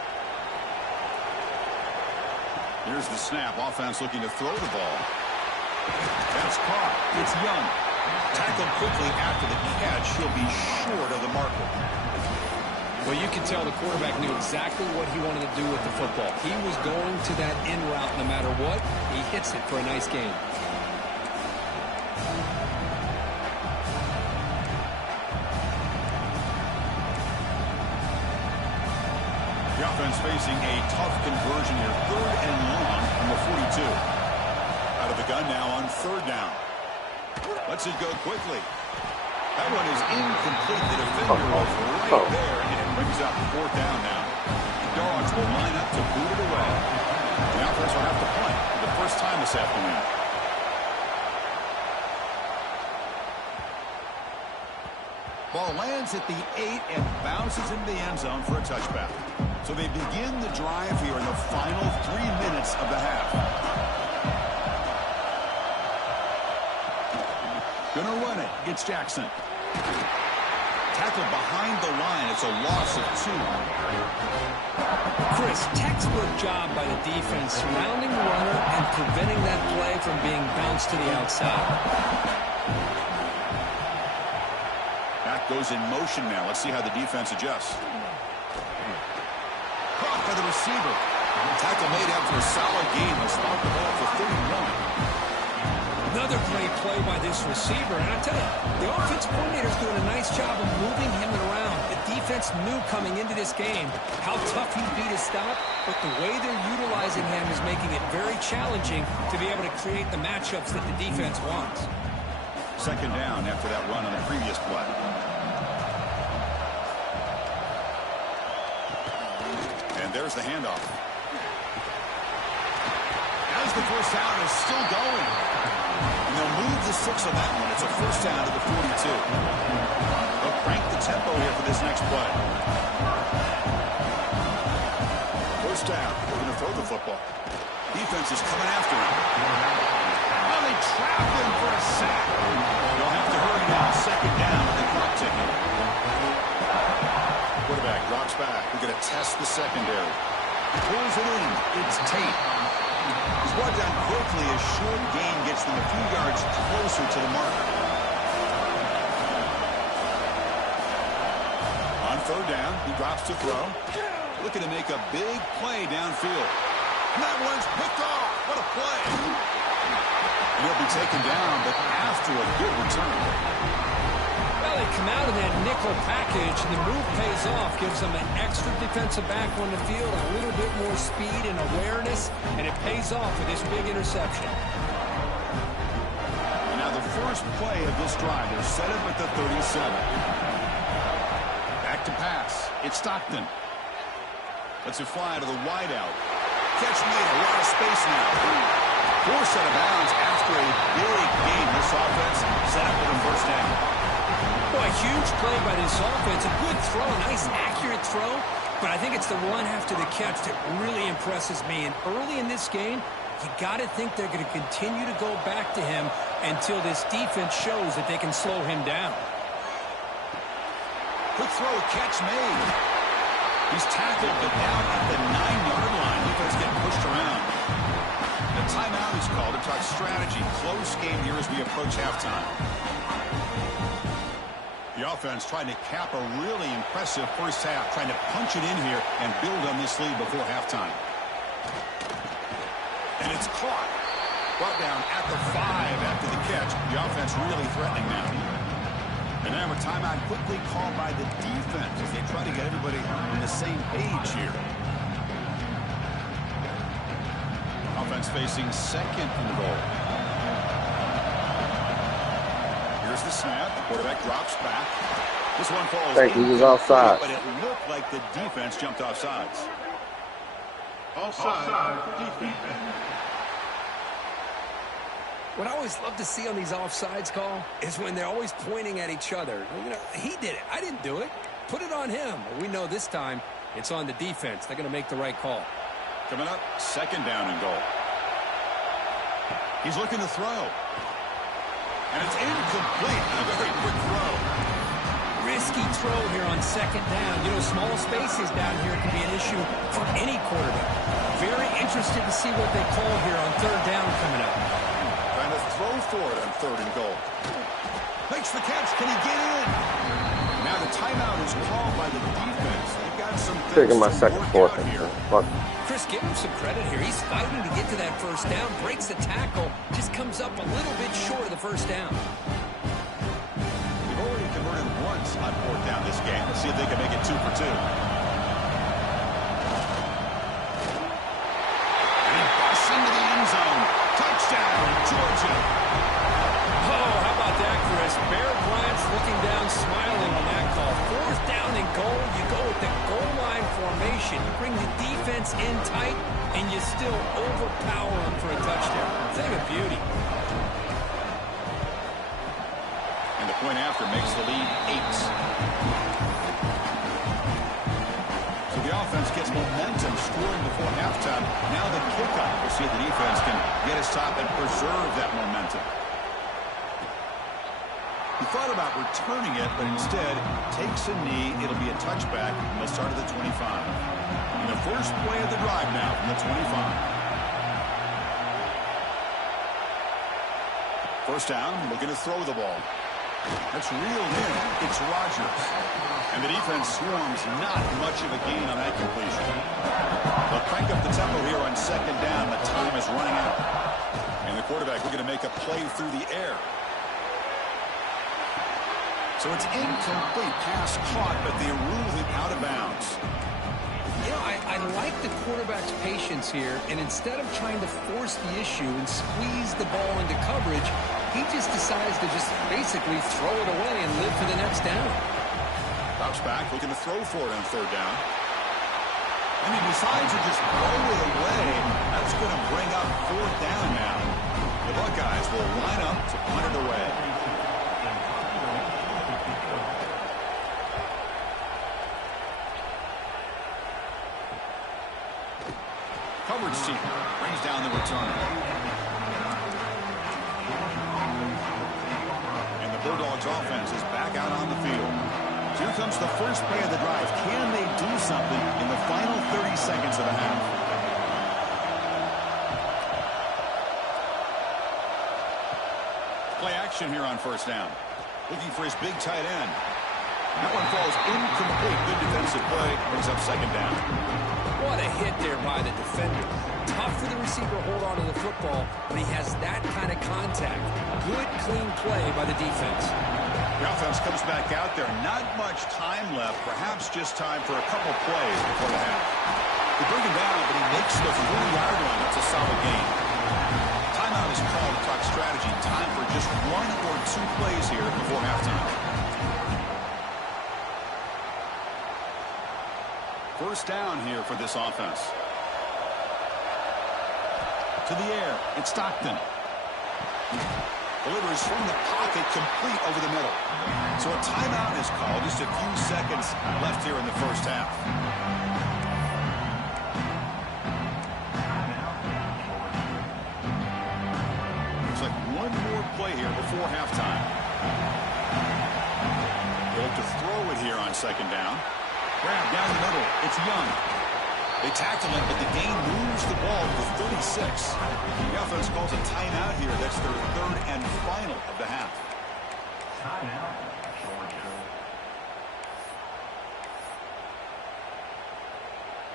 Here's the snap. Offense looking to throw the ball. That's caught. It's Young. Tackled quickly after the catch. He'll be short of the marker. Well, you can tell the quarterback knew exactly what he wanted to do with the football. He was going to that in route no matter what. He hits it for a nice gain. The offense facing a tough conversion here. 3rd and long from the 42. Out of the gun now on 3rd down. Lets it go quickly. That one is incomplete. The defender was right there, and it brings up 4th down now. The Dogs will line up to boot it away. The offense will have to punt for the first time this afternoon. Ball lands at the 8 and bounces into the end zone for a touchback. So they begin the drive here in the final 3 minutes of the half. Gonna run it. It's Jackson. Tackled behind the line. It's a loss of 2. Chris, textbook job by the defense surrounding the runner and preventing that play from being bounced to the outside. Back goes in motion now. Let's see how the defense adjusts. Caught by the receiver. Tackle made after a solid gain. They'll stop the ball for 31. Another great play by this receiver. And I tell you, the offense coordinator's doing a nice job of moving him around. The defense knew coming into this game how tough he'd be to stop, but the way they're utilizing him is making it very challenging to be able to create the matchups that the defense wants. 2nd down after that run on the previous play. And there's the handoff. As the first down is still going. And they'll move the 6 on that one. It's a first down to the 42. They'll crank the tempo here for this next play. First down. They're going to throw the football. Defense is coming after him. Oh, they trap him for a sack. They'll have to hurry now. 2nd down with the clock ticking. Quarterback drops back. We're going to test the secondary. Pulls it in. It's Tate. He's brought down quickly. A short gain gets them a few yards closer to the mark. On 3rd down, he drops to throw. Looking to make a big play downfield. And that one's picked off. What a play. He'll be taken down, but after a good return. Well, they come out in that nickel package, and the move pays off, gives them an extra defensive back on the field, a little bit more speed and awareness, and it pays off with this big interception. And now the first play of this drive, they're set up at the 37. Back to pass. It's Stockton. Lets it fly to the wideout. Catch made, a lot of space now. Forced out of bounds after a big game. This offense set up with a first down. Boy, a huge play by this offense. A good throw, nice accurate throw. But I think it's the run after the catch that really impresses me. And early in this game, you got to think they're going to continue to go back to him until this defense shows that they can slow him down. Quick throw, catch made. He's tackled, but down at the 9-yard line. Defense getting pushed around. The timeout is called to talk strategy. Close game here as we approach halftime. The offense trying to cap a really impressive first half, trying to punch it in here and build on this lead before halftime. And it's caught. Brought down at the 5 after the catch. The offense really threatening now. And now a timeout quickly called by the defense as they try to get everybody on the same page here. Offense facing 2nd and goal. Here's the snap. Quarterback drops back. This one falls. I think he was offside. But it looked like the defense jumped off sides. Offside. Defense. What I always love to see on these offsides call is when they're always pointing at each other. You know, he did it. I didn't do it. Put it on him. Well, we know this time it's on the defense. They're going to make the right call. Coming up, 2nd down and goal. He's looking to throw. And it's incomplete. A very quick throw. Risky throw here on 2nd down. You know, small spaces down here can be an issue for any quarterback. Very interested to see what they call here on 3rd down coming up. Trying to throw for it on 3rd and goal. Makes the catch. Can he get in? Now the timeout was called by the defense. They've got some things Taking my to second, work fourth, out and here. fuck. Chris, give him some credit here. He's fighting to get to that first down, breaks the tackle, just comes up a little bit short of the first down. They've already converted once on fourth down this game. Let's see if they can make it 2 for 2. And he busts into the end zone. Touchdown, Georgia. Oh, how about that, Chris? Bear Bryant's looking down, smiling on that call. Fourth down and goal. You go with the goal line formation. You bring the defense in tight, and you still overpower them for a touchdown. Thing of beauty. And the point after makes the lead 8. So the offense gets momentum scoring before halftime. Now the kickoff. We'll see if the defense can get a stop and preserve that momentum. He thought about returning it, but instead takes a knee. It'll be a touchback, and they'll start at the 25. And the first play of the drive now from the 25. First down, looking to throw the ball. That's reeled in. It's Rodgers. And the defense swarms not much of a gain on that completion. They'll crank up the tempo here on second down. The time is running out. And the quarterback looking to make a play through the air. So it's incomplete, pass caught, but they rule it out of bounds. You know, I like the quarterback's patience here, and instead of trying to force the issue and squeeze the ball into coverage, he just decides to just basically throw it away and live for the next down. Bounce back, looking to throw for it on third down. And he decides to just throw it away. That's going to bring up fourth down now. The Buckeyes will line up to punt it away. Coverage team brings down the return. And the Bulldogs offense is back out on the field. So here comes the first play of the drive. Can they do something in the final 30 seconds of the half? Play action here on first down. Looking for his big tight end. That one falls incomplete. Good defensive play. Brings up second down. What a hit there by the defender. Tough for the receiver to hold on to the football when he has that kind of contact. Good, clean play by the defense. The offense comes back out there. Not much time left. Perhaps just time for a couple plays before the half. They bring him down, but he makes the 4-yard line. That's a solid gain. Timeout is called to talk strategy. Time for just 1 or 2 plays here before halftime. First down here for this offense. To the air. It's Stockton. Delivers from the pocket, complete over the middle. So a timeout is called. Just a few seconds left here in the first half. Looks like one more play here before halftime. They'll look to throw it here on second down. Grab down the middle. It's Young. They tackle it, but the gain moves the ball to 36. The offense calls a timeout here. That's their third and final of the half.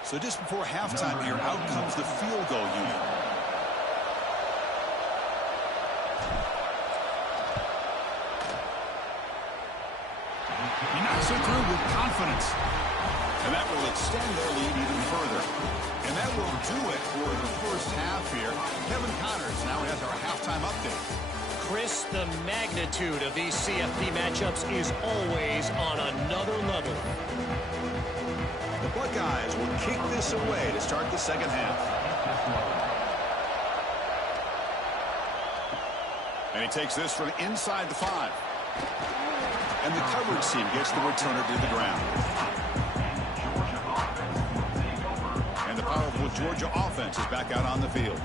So just before halftime here, out comes the field goal unit. He knocks it through with confidence. And that will extend their lead even further. And that will do it for the first half here. Kevin Connors now has our halftime update. Chris, the magnitude of these CFP matchups is always on another level. The Buckeyes will kick this away to start the second half. And he takes this from inside the 5. And the coverage team gets the returner to the ground. And the powerful Georgia offense is back out on the field.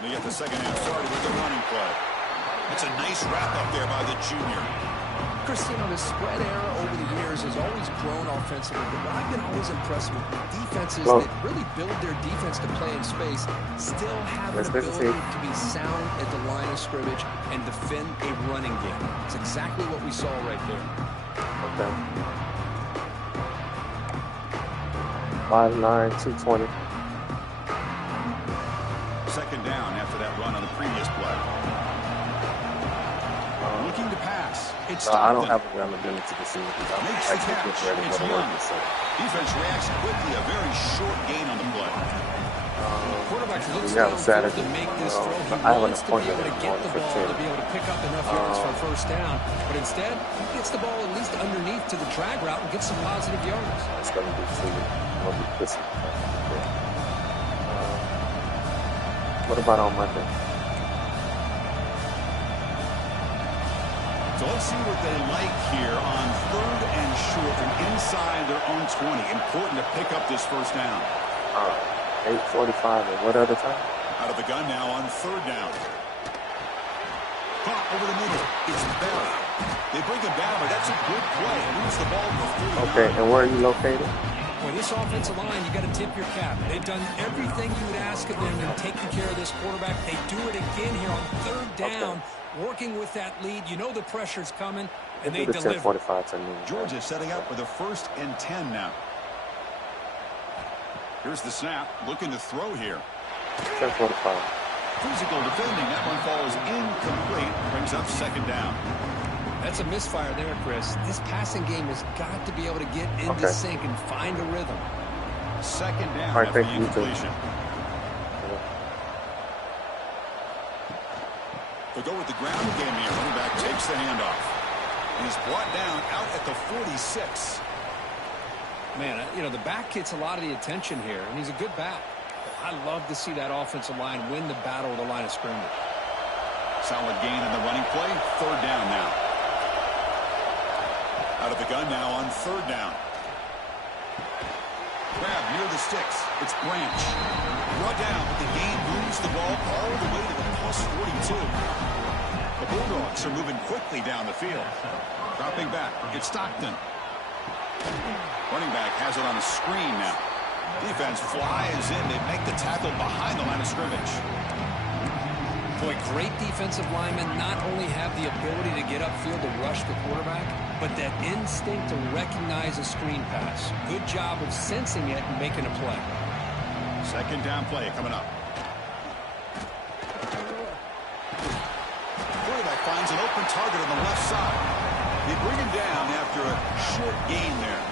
They get the second half started with the running play. It's a nice wrap up there by the junior. Chris, you know, the spread era over the years has always grown offensively, but what I've been always impressed with defenses that really build their defense to play in space still have an ability to be sound at the line of scrimmage and defend a running game. It's exactly what we saw right there. Okay. 5'9", 220. Second down after that run on the previous play. Looking to pass. It's I don't have availability to see because I'm makes the actually catch. getting ready to It's go to work. Young. So. Defense reacts quickly. A very short gain on the play. Quarterback looks We have downfield Saturday. to make this throw. He I have an wants to be appointment able to at get the ball 1:15. to be able to pick up enough yards for a first down, but instead he gets the ball at least underneath to the drag route and gets some positive yards. It's going to be silly. It'll be pissy. What about on Monday? So let's see what they like here on 3rd and short and inside their own 20. Important to pick up this first down. 8:45 and what other time? Out of the gun now on 3rd down. Caught over the middle. It's Bell. They bring him down, but that's a good play. Moves the ball before. Okay, and where are you located? Boy, this offensive line, you got to tip your cap. They've done everything you would ask of them in taking care of this quarterback. They do it again here on 3rd down, working with that lead. You know the pressure's coming, and they deliver. 10:45 to noon. Georgia setting up with a 1st and 10 now. Here's the snap. Looking to throw here. 10:45. Physical defending. That one falls incomplete. Brings up 2nd down. That's a misfire there, Chris. This passing game has got to be able to get into sync and find a rhythm. 2nd down All right, after the thank you, incompletion. They'll go with the ground game here. Running back takes the handoff. He's brought down out at the 46. Man, you know, the back gets a lot of the attention here, and he's a good back. I love to see that offensive line win the battle of the line of scrimmage. Solid gain in the running play. 3rd down now. Out of the gun now on 3rd down. Grab near the sticks. It's Branch. Brought down, but the gain moves the ball all the way to the +42. The Bulldogs are moving quickly down the field. Dropping back. It's Stockton. Running back has it on a screen now. Defense flies in. They make the tackle behind the line of scrimmage. Boy, great defensive linemen not only have the ability to get upfield to rush the quarterback, but that instinct to recognize a screen pass. Good job of sensing it and making a play. 2nd down play coming up. Quarterback finds an open target on the left side. They bring him down after a short gain there.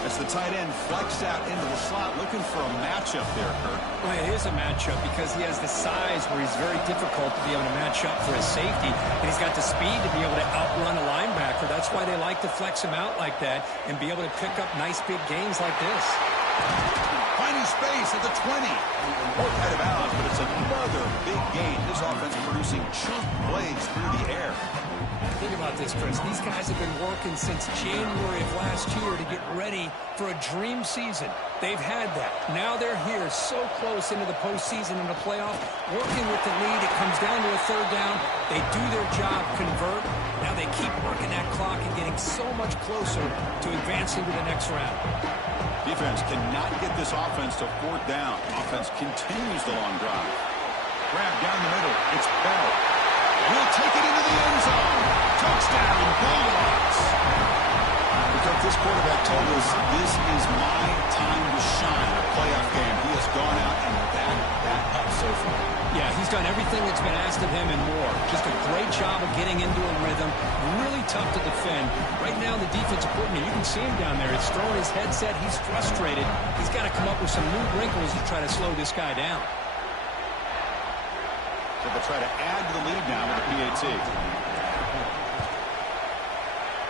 As the tight end flexed out into the slot, looking for a matchup there, Kurt. Well, it is a matchup because he has the size where he's very difficult to be able to match up for his safety, and he's got the speed to be able to outrun a linebacker. That's why they like to flex him out like that and be able to pick up nice big gains like this. Finding space at the 20. Both out of bounds, but it's another big gain. This offense producing chunk plays through the air. Think about this, Chris. These guys have been working since January of last year to get ready for a dream season. They've had that. Now they're here so close into the postseason and the playoff, working with the lead. It comes down to a 3rd down. They do their job, convert. Now they keep working that clock and getting so much closer to advancing to the next round. Defense cannot get this offense to 4th down. Offense continues the long drive. Grab down the middle. It's Bell. He'll take it into the end zone. Touchdown, Bulldogs. Because this quarterback told us this is my time to shine, a playoff game. He has gone out and backed that up so far. Yeah, he's done everything that's been asked of him and more. Just a great job of getting into a rhythm. Really tough to defend. Right now, the defensive coordinator, you can see him down there. He's throwing his headset. He's frustrated. He's got to come up with some new wrinkles to try to slow this guy down. So they'll try to add to the lead now with the PAT.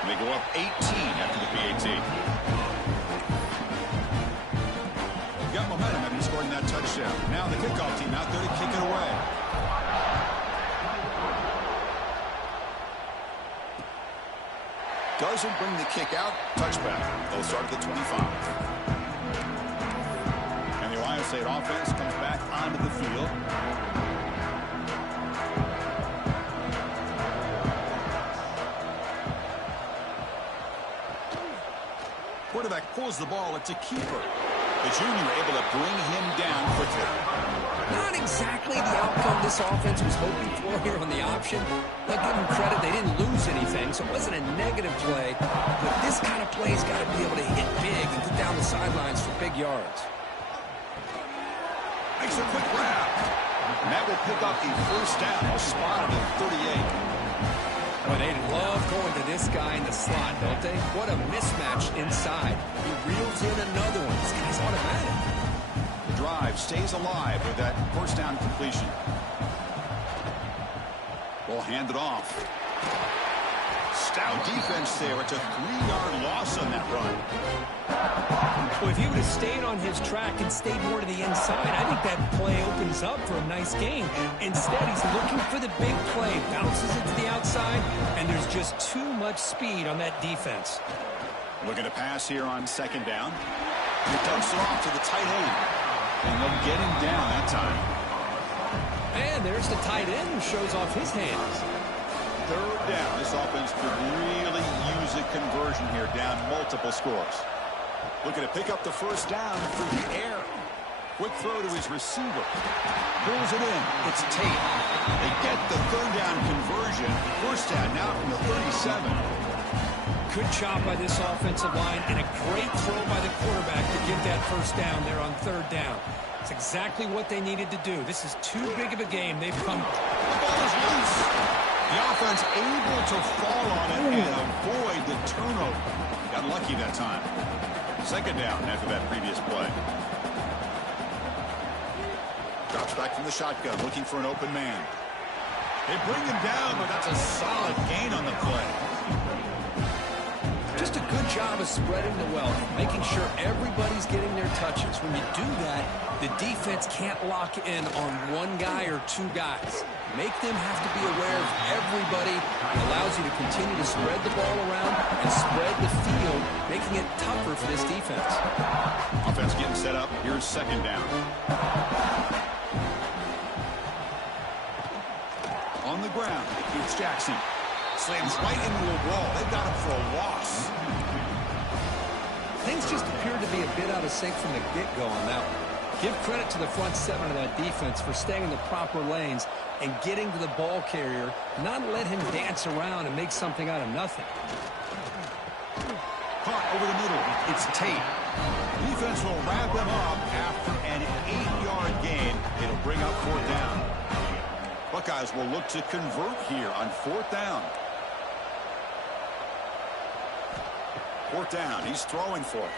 They go up 18 after the PAT. Got momentum after scoring that touchdown. Now the kickoff team out there to kick it away. Doesn't bring the kick out. Touchback. They'll start at the 25. And the Ohio State offense comes back onto the field. quarterback pulls the ball. It's a keeper. The junior able to bring him down quickly. Not exactly the outcome this offense was hoping for here on the option. I'll give them credit. They didn't lose anything, so it wasn't a negative play. But this kind of play's got to be able to hit big and get down the sidelines for big yards. Makes a quick grab. And that will pick up the first down. Spotted at 38. Well, they love going to this guy in the slot, don't they? What a mismatch inside. He reels in another one. This guy's automatic. The drive stays alive with that first down completion. Ball handed off. Stout defense there. It's a 3-yard loss on that run. Well, if he would have stayed on his track and stayed more to the inside, I think that play opens up for a nice gain. Instead, he's looking for the big play, bounces it to the outside, and there's just too much speed on that defense. Looking to pass here on second down. He dumps it off to the tight end. And they'll get him down that time. And there's the tight end who shows off his hands. Third down. This offense could really use a conversion here, down multiple scores. Looking to pick up the first down through the air. Quick throw to his receiver. Pulls it in. It's Tate. They get the third down conversion. First down now from the 37. Good job by this offensive line and a great throw by the quarterback to get that first down there on third down. It's exactly what they needed to do. This is too big of a game. They've come. The ball is loose. The offense able to fall on it and avoid the turnover. Got lucky that time. Second down after that previous play. Drops back from the shotgun, looking for an open man. They bring him down, but that's a solid gain on the play. Just a good job of spreading the wealth, making sure everybody's getting their touches. When you do that, the defense can't lock in on one guy or two guys. Make them have to be aware of everybody. It allows you to continue to spread the ball around and spread the field, making it tougher for this defense. Offense getting set up. Here's second down. On the ground, it's Jackson. Slams right into a wall. They've got him for a loss. Things just appear to be a bit out of sync from the get-go on that one. Give credit to the front seven of that defense for staying in the proper lanes and getting to the ball carrier, not let him dance around and make something out of nothing. Caught over the middle. It's Tate. Defense will wrap him up after an 8-yard gain. It'll bring up fourth down. Buckeyes will look to convert here on fourth down. Fourth down. He's throwing for it.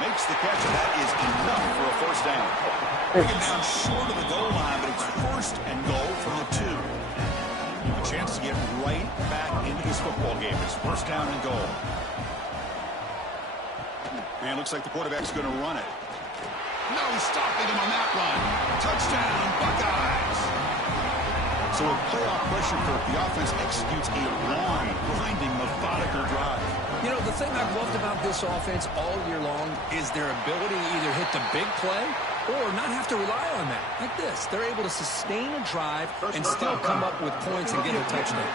Makes the catch, and that is enough for a first down. Taken down short of the goal line, but it's first and goal from the 2. A chance to get right back into this football game. It's first down and goal. And looks like the quarterback's going to run it. No stopping him on that run. Touchdown, Buckeyes. So with playoff pressure, Kirk, the offense executes a long, grinding, methodical drive. You know, the thing I've loved about this offense all year long is their ability to either hit the big play or not have to rely on that. Like this, they're able to sustain a drive and still come up with points and get a touchdown.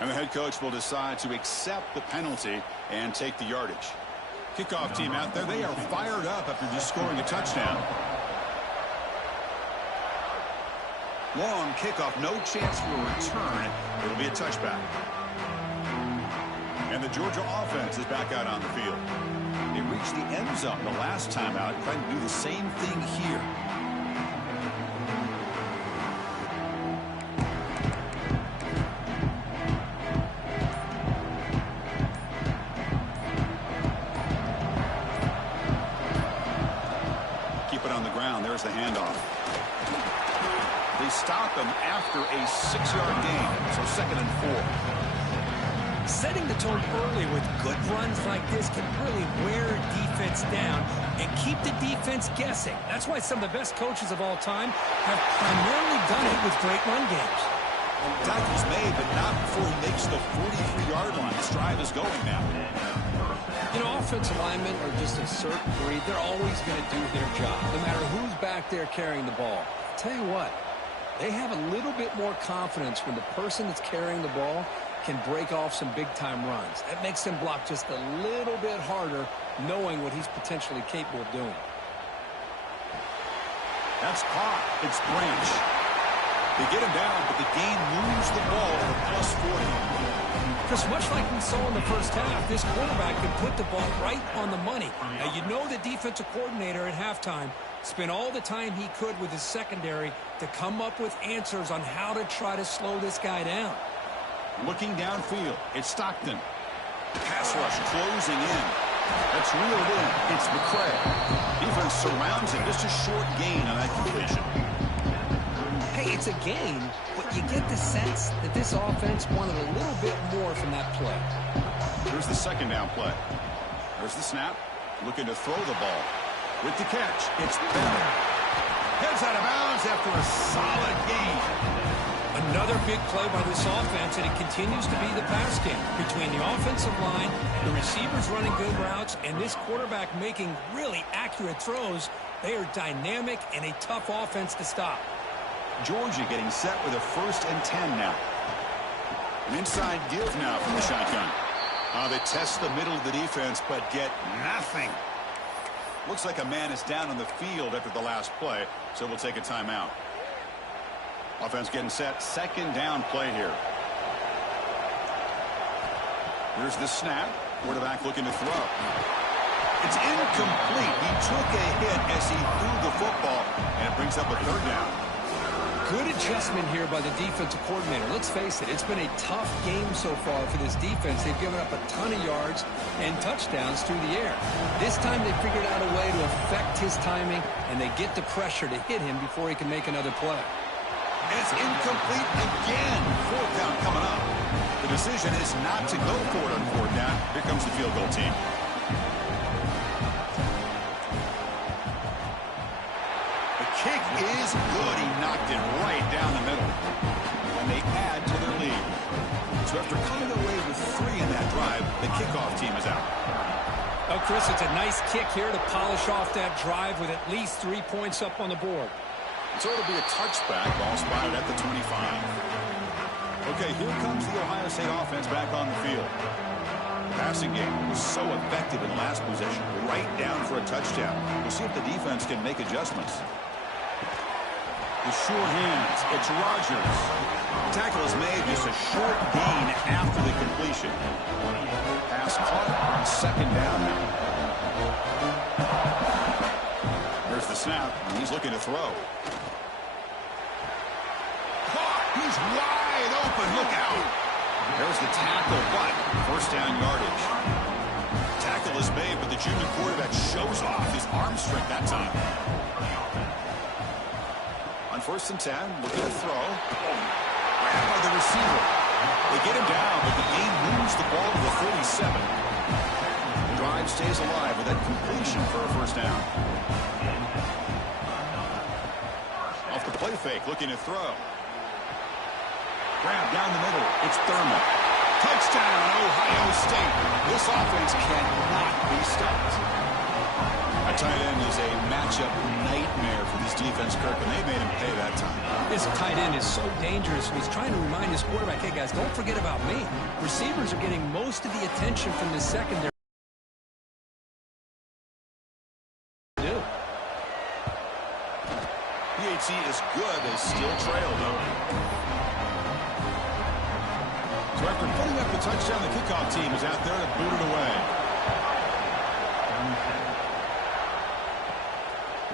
And the head coach will decide to accept the penalty and take the yardage. Kickoff team out there, they are fired up after just scoring a touchdown. Long kickoff, no chance for a return. It'll be a touchback. And the Georgia offense is back out on the field. They reached the end zone the last time out, trying to do the same thing here. Keep it on the ground. There's the handoff. They stop him after a 6-yard gain, so second and 4. Setting the tone early with good runs like this can really wear a defense down and keep the defense guessing. That's why some of the best coaches of all time have primarily done it with great run games. Tackle's made, but not before he makes the 43-yard line. This drive is going now. You know, offensive linemen are just a certain breed. They're always going to do their job, no matter who's back there carrying the ball. I'll tell you what, They have a little bit more confidence when the person that's carrying the ball can break off some big-time runs. That makes them block just a little bit harder, knowing what he's potentially capable of doing. That's caught. It's Branch. They get him down, but the game moves the ball to the +40. Chris, much like we saw in the first half, this quarterback can put the ball right on the money. Now, you know the defensive coordinator at halftime spent all the time he could with his secondary to come up with answers on how to try to slow this guy down. Looking downfield, it's Stockton. Pass rush closing in. That's reeled in. It's McCray. Defense surrounds him. Just a short gain on that completion. Hey, it's a gain, but you get the sense that this offense wanted a little bit more from that play. Here's the second down play. There's the snap. Looking to throw the ball. With the catch, it's Bell. Heads out of bounds after a solid gain. Another big play by this offense, and it continues to be the pass game. Between the offensive line, the receivers running good routes, and this quarterback making really accurate throws, they are dynamic and a tough offense to stop. Georgia getting set with a 1st and 10 now. An inside give now from the shotgun. They test the middle of the defense, but get nothing. Looks like a man is down on the field after the last play, so we'll take a timeout. Offense getting set. Second down play here. Here's the snap. Quarterback looking to throw. It's incomplete. He took a hit as he threw the football, and it brings up a 3rd down. Good adjustment here by the defensive coordinator. Let's face it, it's been a tough game so far for this defense. They've given up a ton of yards and touchdowns through the air. This time they figured out a way to affect his timing, and they get the pressure to hit him before he can make another play. It's incomplete again. 4th down coming up. The decision is not to go for it on 4th down. Here comes the field goal team. The kick is good. He knocked it right down the middle. And they add to their lead. So after coming away with 3 in that drive, the kickoff team is out. Oh, Chris, it's a nice kick here to polish off that drive with at least 3 points up on the board. So it'll be a touchback. Ball spotted at the 25. Okay, here comes the Ohio State offense back on the field. Passing game was so effective in last possession, right down for a touchdown. We'll see if the defense can make adjustments. The sure hands. It's Rodgers. The tackle is made, just a short gain after the completion. Pass caught on 2nd down now. There's the snap, and he's looking to throw. Caught! He's wide open. Look out! There's the tackle, but 1st down yardage. Tackle is made, but the junior quarterback shows off his arm strength that time. On 1st and 10, looking to throw. Grabbed by the receiver. They get him down, but the game moves the ball to the 37. The drive stays alive with that completion for a 1st down. Off the play fake, looking to throw. Grab down the middle. It's Thurman. Touchdown, Ohio State. This offense cannot be stopped. A tight end is a matchup nightmare for this defense, Kirk, and they made him pay that time. This tight end is so dangerous. He's trying to remind his quarterback, hey, guys, don't forget about me. Receivers are getting most of the attention from the secondary. PHC is good. They still trail, though. So after putting up the touchdown, the kickoff team is out there to boot it away.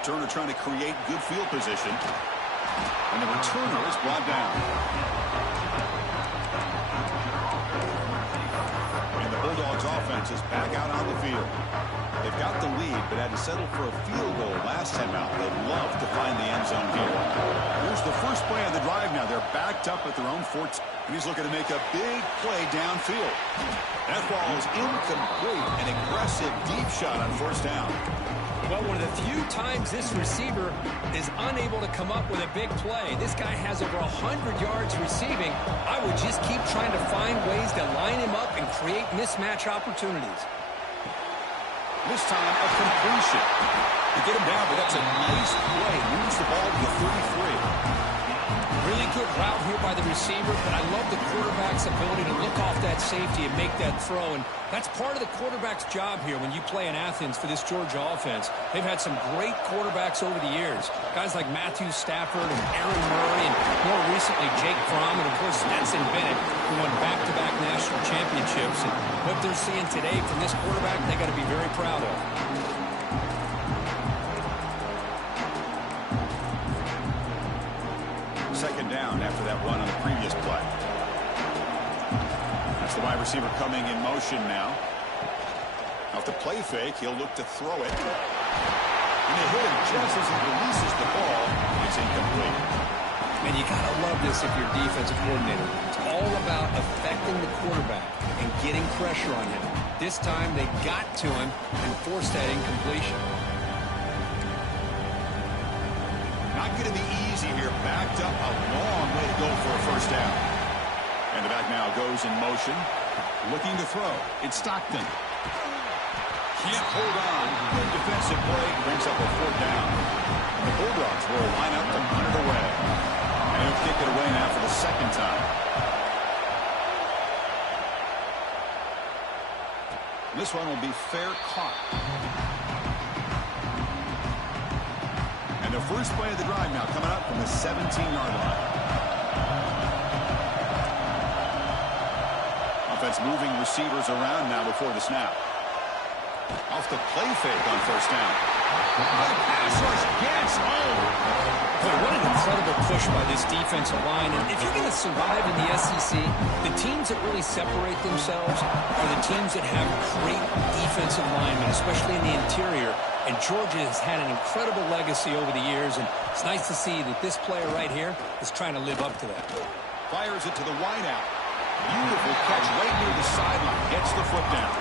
Returner trying to create good field position. And the returner is brought down. And the Bulldogs offense is back out on the field. They've got the lead, but had to settle for a field goal last time out. They'd love to find the end zone here. Here's the first play of the drive now. They're backed up at their own 14. And he's looking to make a big play downfield. That ball is incomplete. An aggressive deep shot on 1st down. Well, one of the few times this receiver is unable to come up with a big play. This guy has over 100 yards receiving. I would just keep trying to find ways to line him up and create mismatch opportunities. This time, a completion. They get him down, but that's a nice play. Moves the ball to the 33. route here by the receiver, but I love the quarterback's ability to look off that safety and make that throw. And that's part of the quarterback's job here when you play in Athens for this Georgia offense. They've had some great quarterbacks over the years. Guys like Matthew Stafford and Aaron Murray, and more recently Jake Fromm, and of course Stetson Bennett, who won back-to-back national championships. And what they're seeing today from this quarterback, they got to be very proud of. Second down after that run on the previous play. That's the wide receiver coming in motion now. Off the play fake, he'll look to throw it. And they hit him just as he releases the ball. It's incomplete. And you got to love this if you're a defensive coordinator. It's all about affecting the quarterback and getting pressure on him. This time they got to him and forced that incompletion. Not going to be easy here. Backed up a long way to go for a first down. And the back now goes in motion. Looking to throw. It's Stockton. Can't hold on. Good defensive play. Brings up a fourth down. And the Bulldogs will line up to punt it away. And he'll kick it away now for the second time. This one will be fair caught. And the first play of the drive now coming up from the 17-yard line. Offense moving receivers around now before the snap. Off the play fake on first down. The pass rush gets home. Boy, what an incredible push by this defensive line. And if you're going to survive in the SEC, the teams that really separate themselves are the teams that have great defensive linemen, especially in the interior. And Georgia has had an incredible legacy over the years, and it's nice to see that this player right here is trying to live up to that. Fires it to the wideout. Beautiful catch right near the sideline. Gets the foot down.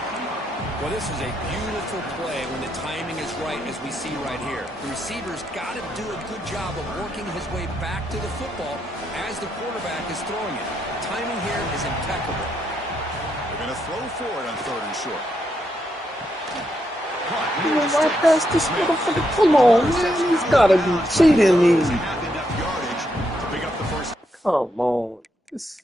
Well, this is a beautiful play when the timing is right, as we see right here. The receiver's got to do a good job of working his way back to the football as the quarterback is throwing it. Timing here is impeccable. They're going to throw for it on third and short. Right past this motherfucker. Come on, man. He's got to be cheating me. Come on. This...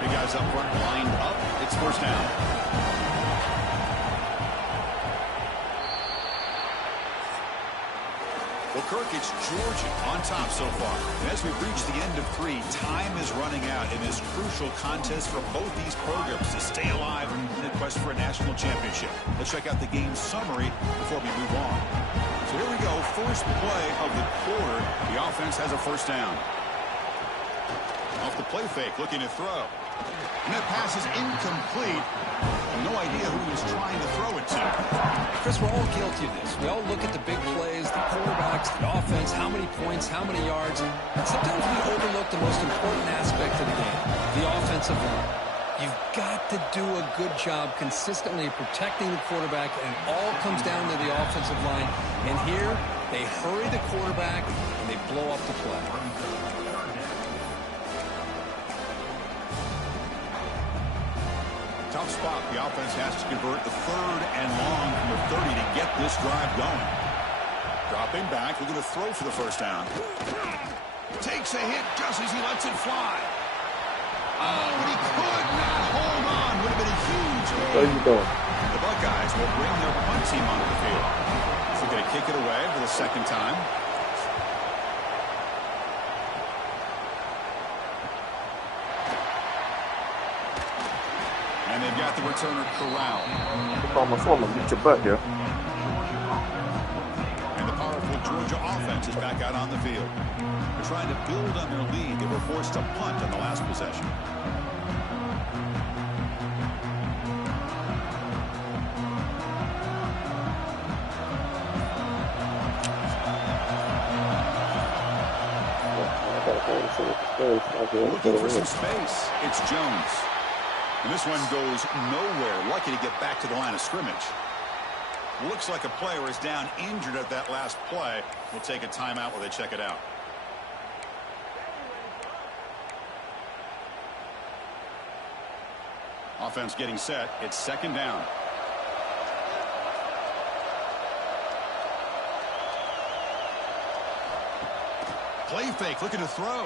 Big guys up front, lined up. It's first down. Well, Kirk, it's Georgia on top so far. And as we've reached the end of three, time is running out in this crucial contest for both these programs to stay alive in the quest for a national championship. Let's check out the game summary before we move on. So here we go. First play of the quarter. The offense has a first down. Off the play fake, looking to throw. And that pass is incomplete. No idea who he's trying to throw it to. Chris, we're all guilty of this. We all look at the big plays, the quarterbacks, the offense, how many points, how many yards. And sometimes we overlook the most important aspect of the game, the offensive line. You've got to do a good job consistently protecting the quarterback, and it all comes down to the offensive line. And here, they hurry the quarterback, and they blow up the play. Tough spot. The offense has to convert the third and long from the 30 to get this drive going. Dropping back, looking to throw for the first down. Takes a hit just as he lets it fly. Oh, but he could not hold on. Would have been a huge hit. Where you going? The Buckeyes will bring their punt team onto the field. So going to kick it away for the second time. And they've got the returner corralled. Almost want to beat your butt here. And the powerful Georgia offense is back out on the field. They're trying to build on their lead. They were forced to punt on the last possession. Looking for some space. It's Jones. And this one goes nowhere. Lucky to get back to the line of scrimmage. Looks like a player is down injured at that last play. We'll take a timeout while they check it out. Offense getting set. It's second down. Play fake, looking to throw.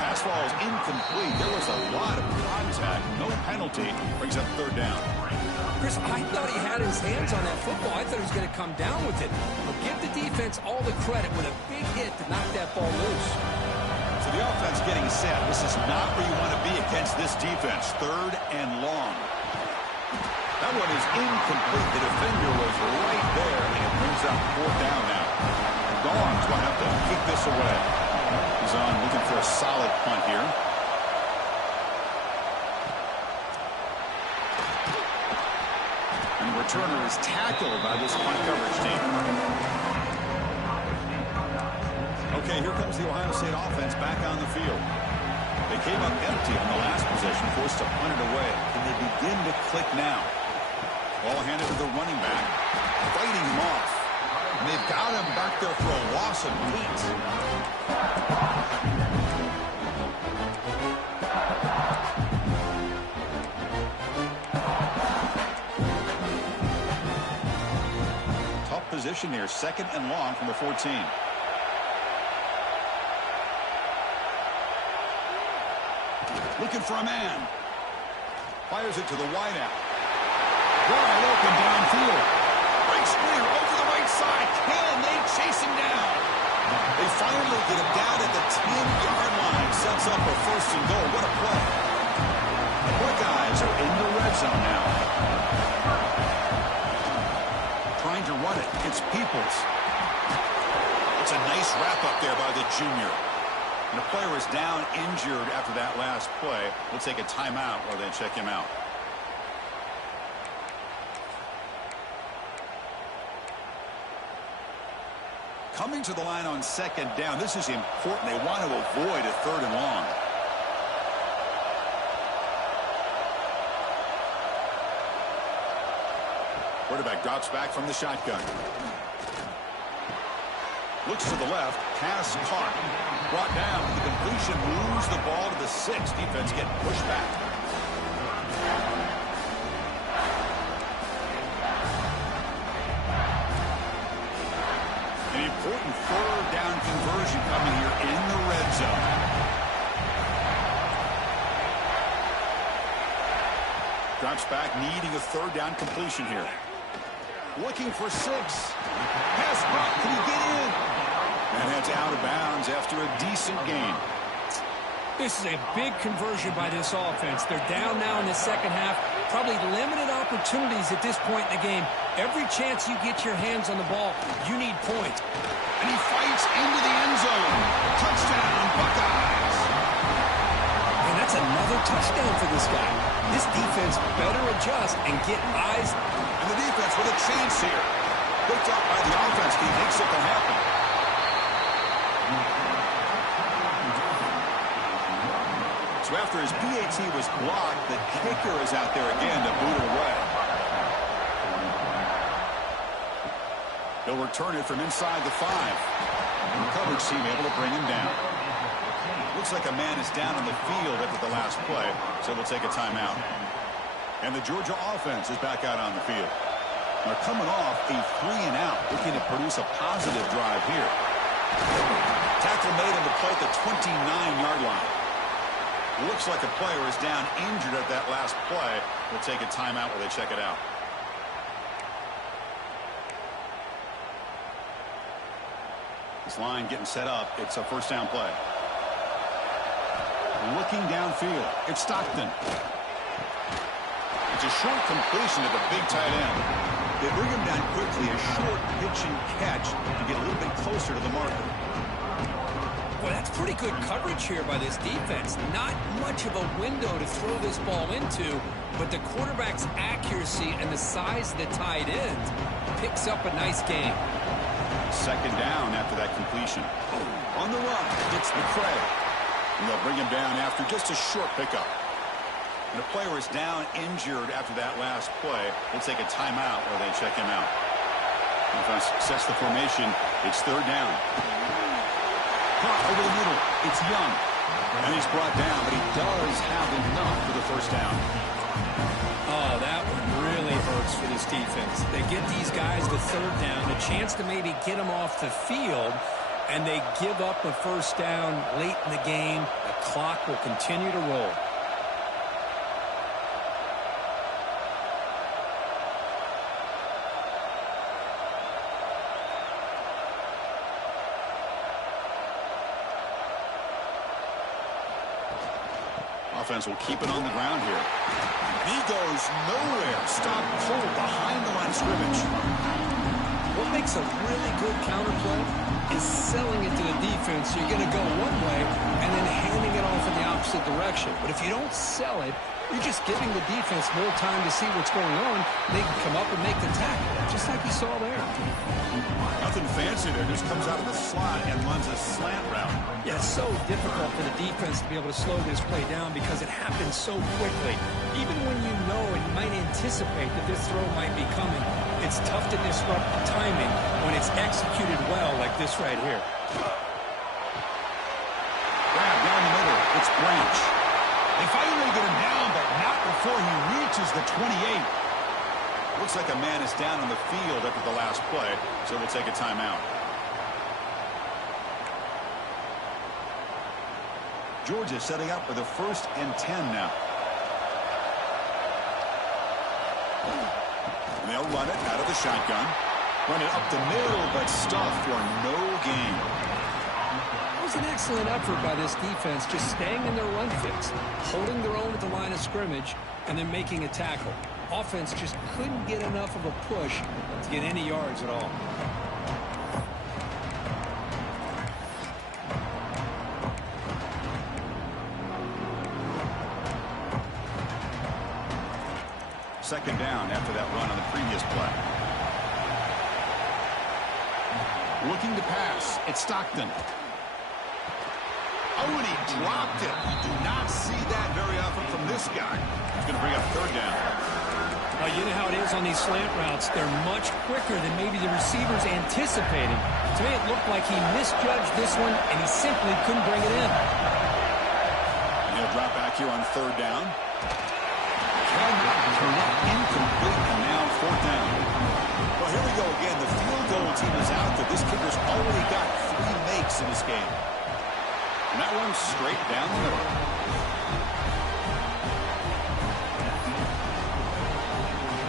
Pass ball is incomplete. There was a lot of contact. No penalty. Brings up third down. Chris, I thought he had his hands on that football. I thought he was going to come down with it. But give the defense all the credit with a big hit to knock that ball loose. So the offense getting set. This is not where you want to be against this defense. Third and long. That one is incomplete. The defender was right there, and it brings up fourth down now. The Dogs will have to kick this away. He's on looking for a solid punt here. And the returner is tackled by this punt coverage team. Okay, here comes the Ohio State offense back on the field. They came up empty on the last possession, forced to punt it away. And they begin to click now. Ball handed to the running back, fighting him off. And they've got him back there for a loss of 8. Tough position here, second and long from the 14. Looking for a man. Fires it to the wideout. Wide open downfield. Breaks clear over the right side. Can they chase him down? They finally get him down at the 10-yard line. Sets up a first and goal. What a play. The Buckeyes are in the red zone now. Trying to run it. It's Peoples. It's a nice wrap-up there by the junior. And the player is down injured after that last play. We'll take a timeout while they check him out. Coming to the line on second down. This is important. They want to avoid a third and long. Quarterback drops back from the shotgun. Looks to the left. Pass caught. Brought down. The completion moves the ball to the 6. Defense getting pushed back. An important third down conversion coming here in the red zone. Drops back, needing a third down completion here. Looking for 6. Pass block. Can he get in? And that's out of bounds after a decent gain. This is a big conversion by this offense. They're down now in the second half. Probably limited opportunities at this point in the game. Every chance you get your hands on the ball, you need points. And he fights into the end zone. Touchdown, Buckeyes. And that's another touchdown for this guy. This defense better adjust and get eyes. And the defense with a chance here. Picked up by the offense. He makes it to happen. So after his PAT was blocked, the kicker is out there again to boot it away. He'll return it from inside the 5. And the coverage team able to bring him down. Looks like a man is down on the field after the last play, so they'll take a timeout. And the Georgia offense is back out on the field. They're coming off a 3-and-out, looking to produce a positive drive here. Tackle made him to play at the 29-yard line. Looks like a player is down injured at that last play. We'll take a timeout while they check it out. This line getting set up. It's a first down play. Looking downfield. It's Stockton. It's a short completion to the big tight end. They bring him down quickly. A short pitch and catch to get a little bit closer to the marker. Well, that's pretty good coverage here by this defense. Not much of a window to throw this ball into, but the quarterback's accuracy and the size of the tight end picks up a nice game. Second down after that completion. On the run, it's McCray. And they'll bring him down after just a short pickup. And the player is down injured after that last play. We'll take a timeout while they check him out. Defense sets the formation. It's third down. Caught over the middle. It's Young. And he's brought down, but he does have enough for the first down. Oh, that one really hurts for this defense. They get these guys to third down, a chance to maybe get them off the field, And they give up a first down late in the game. The clock will continue to roll. Offense will keep it on the ground here. He goes nowhere. Stop pulled behind the line of scrimmage. What makes a really good counterplay is selling it to the defense. You're going to go one way and then handing it off in the opposite direction. But if you don't sell it, you're just giving the defense more time to see what's going on. They can come up and make the tackle, just like you saw there. Nothing fancy there. Just comes out of the slot and runs a slant route. Yeah, it's so difficult for the defense to be able to slow this play down because it happens so quickly. Even when you know and you might anticipate that this throw might be coming, it's tough to disrupt the timing when it's executed well like this right here. Grab down the middle. It's Branch. They finally get him down, but not before he reaches the 28. Looks like a man is down on the field after the last play, so we'll take a timeout. Georgia setting up for the 1st and 10 now. And they'll run it out of the shotgun. Run it up the middle, but stuffed for no gain. It was an excellent effort by this defense, just staying in their run fix, holding their own at the line of scrimmage, and then making a tackle. Offense just couldn't get enough of a push to get any yards at all. Second down after that run on the previous play. Looking to pass. It's Stockton. Oh, and he dropped it. Do not see that very often from this guy. He's going to bring up 3rd down. You know how it is on these slant routes. They're much quicker than maybe the receivers anticipating. To me, it looked like he misjudged this one, and he simply couldn't bring it in. And he'll drop back here on 3rd down. Cannot turn it incomplete, and now 4th down. Well, here we go again. The field goal team is out there. This kicker's already got 3 makes in this game. And that one's straight down the middle.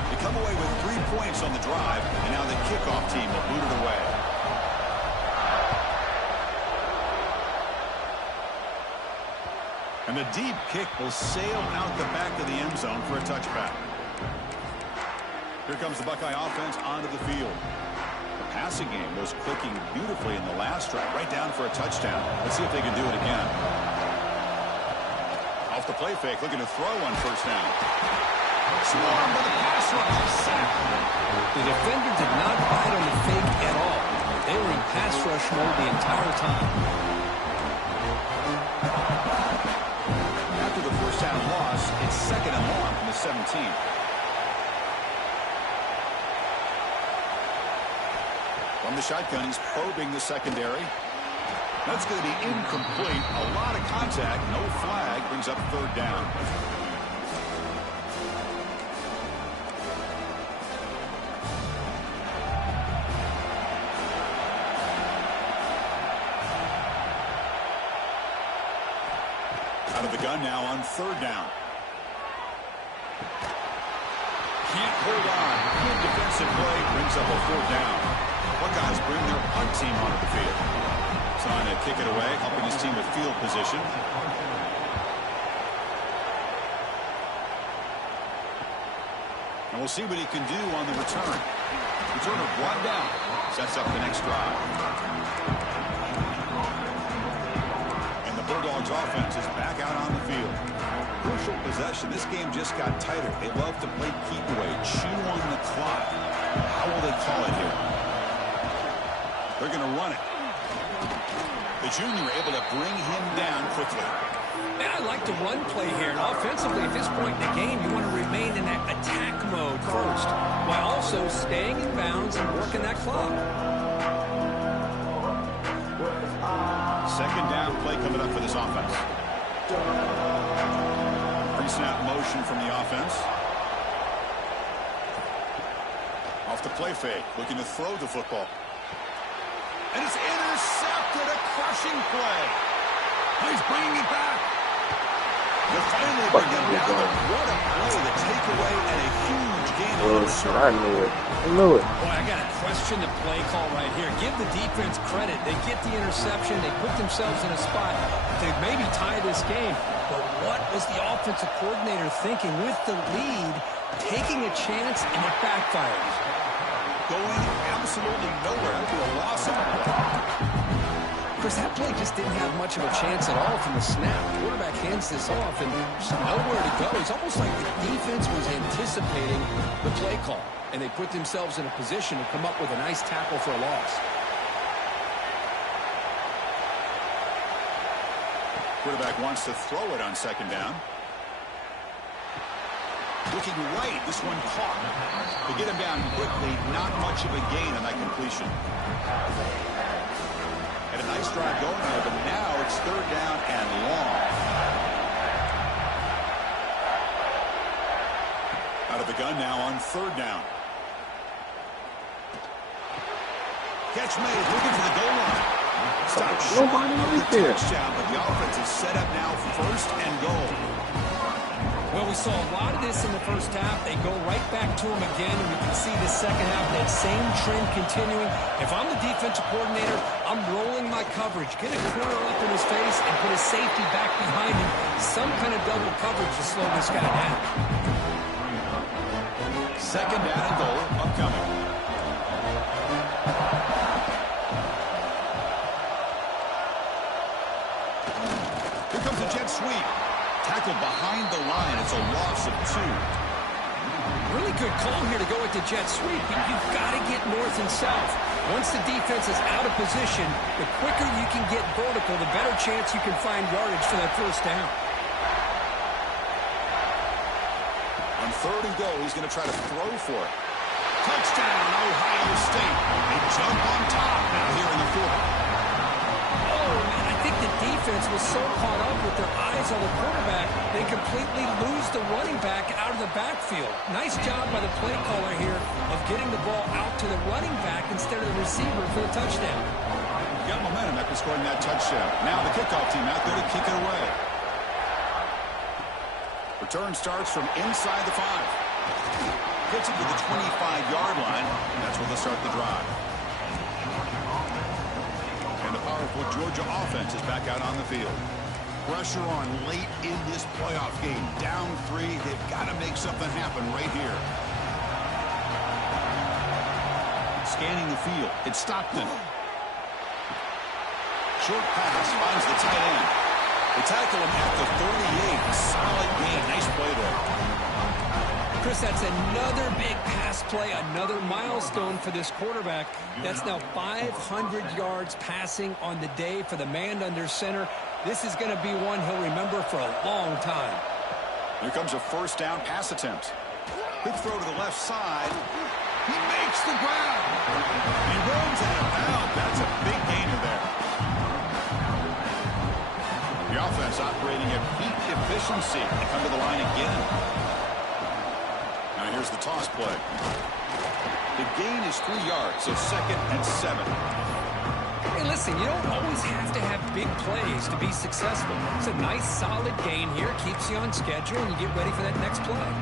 They come away with 3 points on the drive, and now the kickoff team will boot it away. And the deep kick will sail out the back of the end zone for a touchback. Here comes the Buckeye offense onto the field. The passing game was clicking beautifully in the last drive, right down for a touchdown. Let's see if they can do it again. Off the play fake, looking to throw on 1st down. Swarmed by the pass rush. Sack. The defender did not bite on the fake at all. They were in pass rush mode the entire time. After the 1st down loss, it's 2nd and long from the 17. From the shotgun, he's probing the secondary. That's going to be incomplete. A lot of contact, no flag, brings up 3rd down. Out of the gun now on 3rd down. Can't hold on. Good defensive play, brings up a 4th down. Buckeyes bring their punt team onto the field. Trying to kick it away, helping his team with field position. And we'll see what he can do on the return. Returner brought down. Sets up the next drive. And the Bulldogs offense is back out on the field. Crucial possession. This game just got tighter. They love to play keep away, chew on the clock. How will they call it here? They're going to run it. The junior able to bring him down quickly. Man, I like the run play here. And offensively, at this point in the game, you want to remain in that attack mode first, while also staying in bounds and working that clock. 2nd down play coming up for this offense. Pre-snap motion from the offense. Off the play fake, looking to throw the football. And it's intercepted. intercepted a crushing play. He's bringing it back. They finally bring him down. What a play, the takeaway, and a huge gain on the return. I knew it. Boy, I got to question the play call right here. Give the defense credit. They get the interception. They put themselves in a spot to maybe tie this game. But what was the offensive coordinator thinking with the lead, taking a chance, and it backfires? Going absolutely nowhere to a loss of the ball. Chris, that play just didn't have much of a chance at all from the snap. The quarterback hands this off, and there's nowhere to go. It's almost like the defense was anticipating the play call, and they put themselves in a position to come up with a nice tackle for a loss. Quarterback wants to throw it on second down. Looking right, this one caught. To get him down quickly, not much of a gain on that completion. Had a nice drive going there, but now it's third down and long. Out of the gun now on third down. Catch made, looking for the goal line. Stop short of the touchdown, but the offense is set up now first and goal. Well, we saw a lot of this in the first half. They go right back to him again, and we can see the second half, that same trend continuing. If I'm the defensive coordinator, I'm rolling my coverage, get a corner up in his face, and put his safety back behind him. Some kind of double coverage to slow this guy down. Second down and goal upcoming. Here comes a jet sweep. Tackled behind the line. It's a loss of 2. Really good call here to go with the jet sweep, but you've got to get north and south. Once the defense is out of position, the quicker you can get vertical, the better chance you can find yardage for that first down. On third and goal, he's going to try to throw for it. Touchdown, Ohio State. They jump on top now here in the fourth. Oh, man, I think the defense was so caught up with their eyes on the quarterback, they completely lose the running back out of the backfield. Nice job by the play caller here of getting the ball out to the running back instead of the receiver for the touchdown. Got momentum after scoring that touchdown. Now the kickoff team out there to kick it away. Return starts from inside the 5. Gets it to the 25-yard line, and that's where they'll start the drive. And the powerful Georgia offense is back out on the field. Pressure on late in this playoff game. Down 3. They've got to make something happen right here. Scanning the field. It's Stockton. Short pass finds the tight end. They tackle him at the 38. Solid gain. Nice play there. Chris, that's another big pass play, another milestone for this quarterback. That's now 500 yards passing on the day for the man under center. This is going to be one he'll remember for a long time. Here comes a first down pass attempt. Quick throw to the left side. He makes the grab. He runs out of bounds. That's a big gainer there. The offense operating at peak efficiency. They come to the line again. Now here's the toss play. The gain is 3 yards, so second and 7. Hey, listen, you don't always have to have big plays to be successful. It's a nice, solid gain here. Keeps you on schedule, and you get ready for that next play.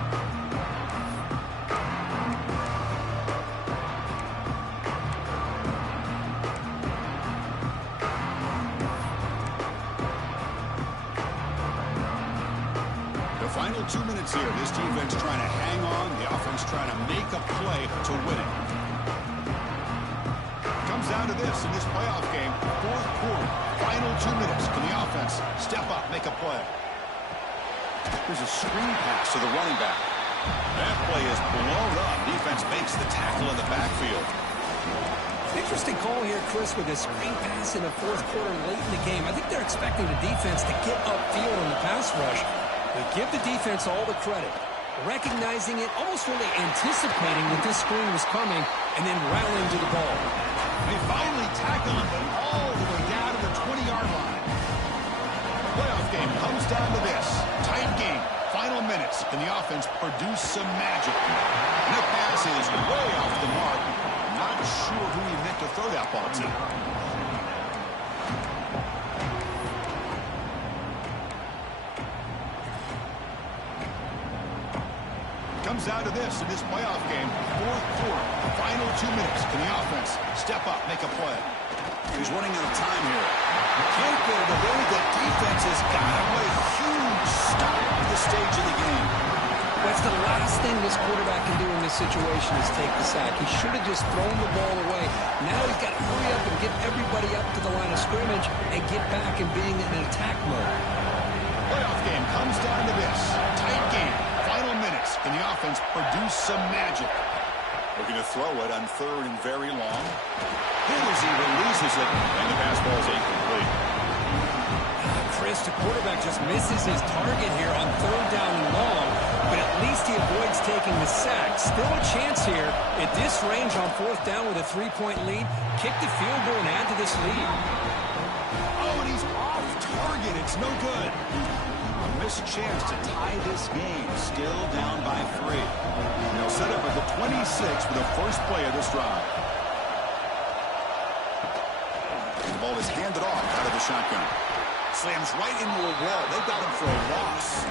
Final 2 minutes here. This defense trying to hang on. The offense trying to make a play to win it. Comes down to this in this playoff game. Fourth quarter. Final 2 minutes. Can the offense step up, make a play? Here's a screen pass to the running back. That play is blown up. Defense makes the tackle in the backfield. Interesting call here, Chris, with a screen pass in the fourth quarter late in the game. I think they're expecting the defense to get upfield on the pass rush. But give the defense all the credit, recognizing it, almost really anticipating that this screen was coming, and then rallying to the ball. They finally tackle him, but all the way down to the 20-yard line. Playoff game comes down to this. Tight game, final minutes, and the offense produced some magic. And the pass is way off the mark. Not sure who he meant to throw that ball to. out of this in this playoff game. Fourth quarter, final 2 minutes. Can the offense step up, make a play? He's running out of time here. Can't get it away. The defense has got him a huge stop at this stage of the game. That's the last thing this quarterback can do in this situation is take the sack. He should have just thrown the ball away. Now he's got to hurry up and get everybody up to the line of scrimmage and get back and being in an attack mode. Playoff game comes down to this. Tight game. Final minutes. Can the offense produce some magic? Looking to throw it on third and very long. Here as he releases it, and the pass ball is incomplete. Chris, the quarterback just misses his target here on third down and long, but at least he avoids taking the sack. Still a chance here at this range on fourth down with a 3-point lead. Kick the field goal and add to this lead. Oh, and he's off target. It's no good. A missed chance to tie this game. Still down by 3. They'll set up at the 26 for the first play of this drive. The ball is handed off out of the shotgun. Slams right into a wall. They've got him for a loss.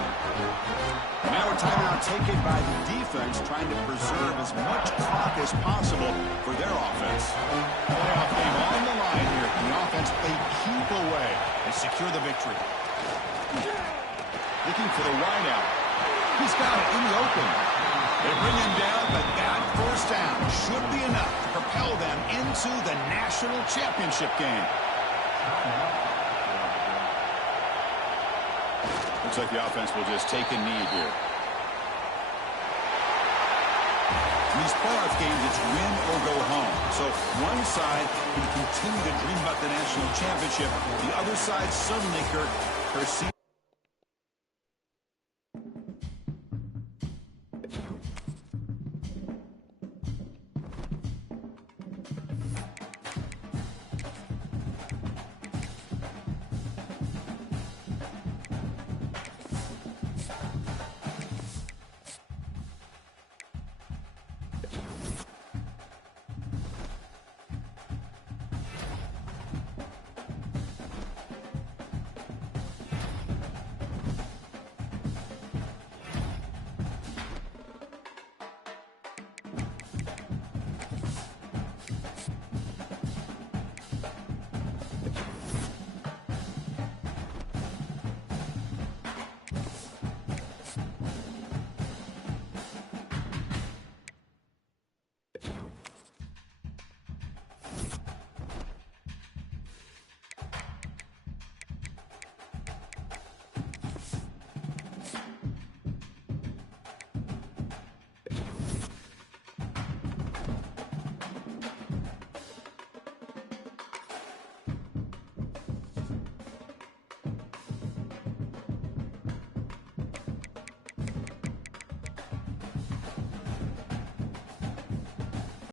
Now a timeout taken by the defense, trying to preserve as much clock as possible for their offense. Playoff game on the line here. The offense they keep away and secure the victory. Looking for the wideout. He's got it in the open. They bring him down, but that first down should be enough to propel them into the national championship game. Looks like the offense will just take a knee here. In these playoff games, it's win or go home. So one side can continue to dream about the national championship. The other side suddenly, Kirk, perceives.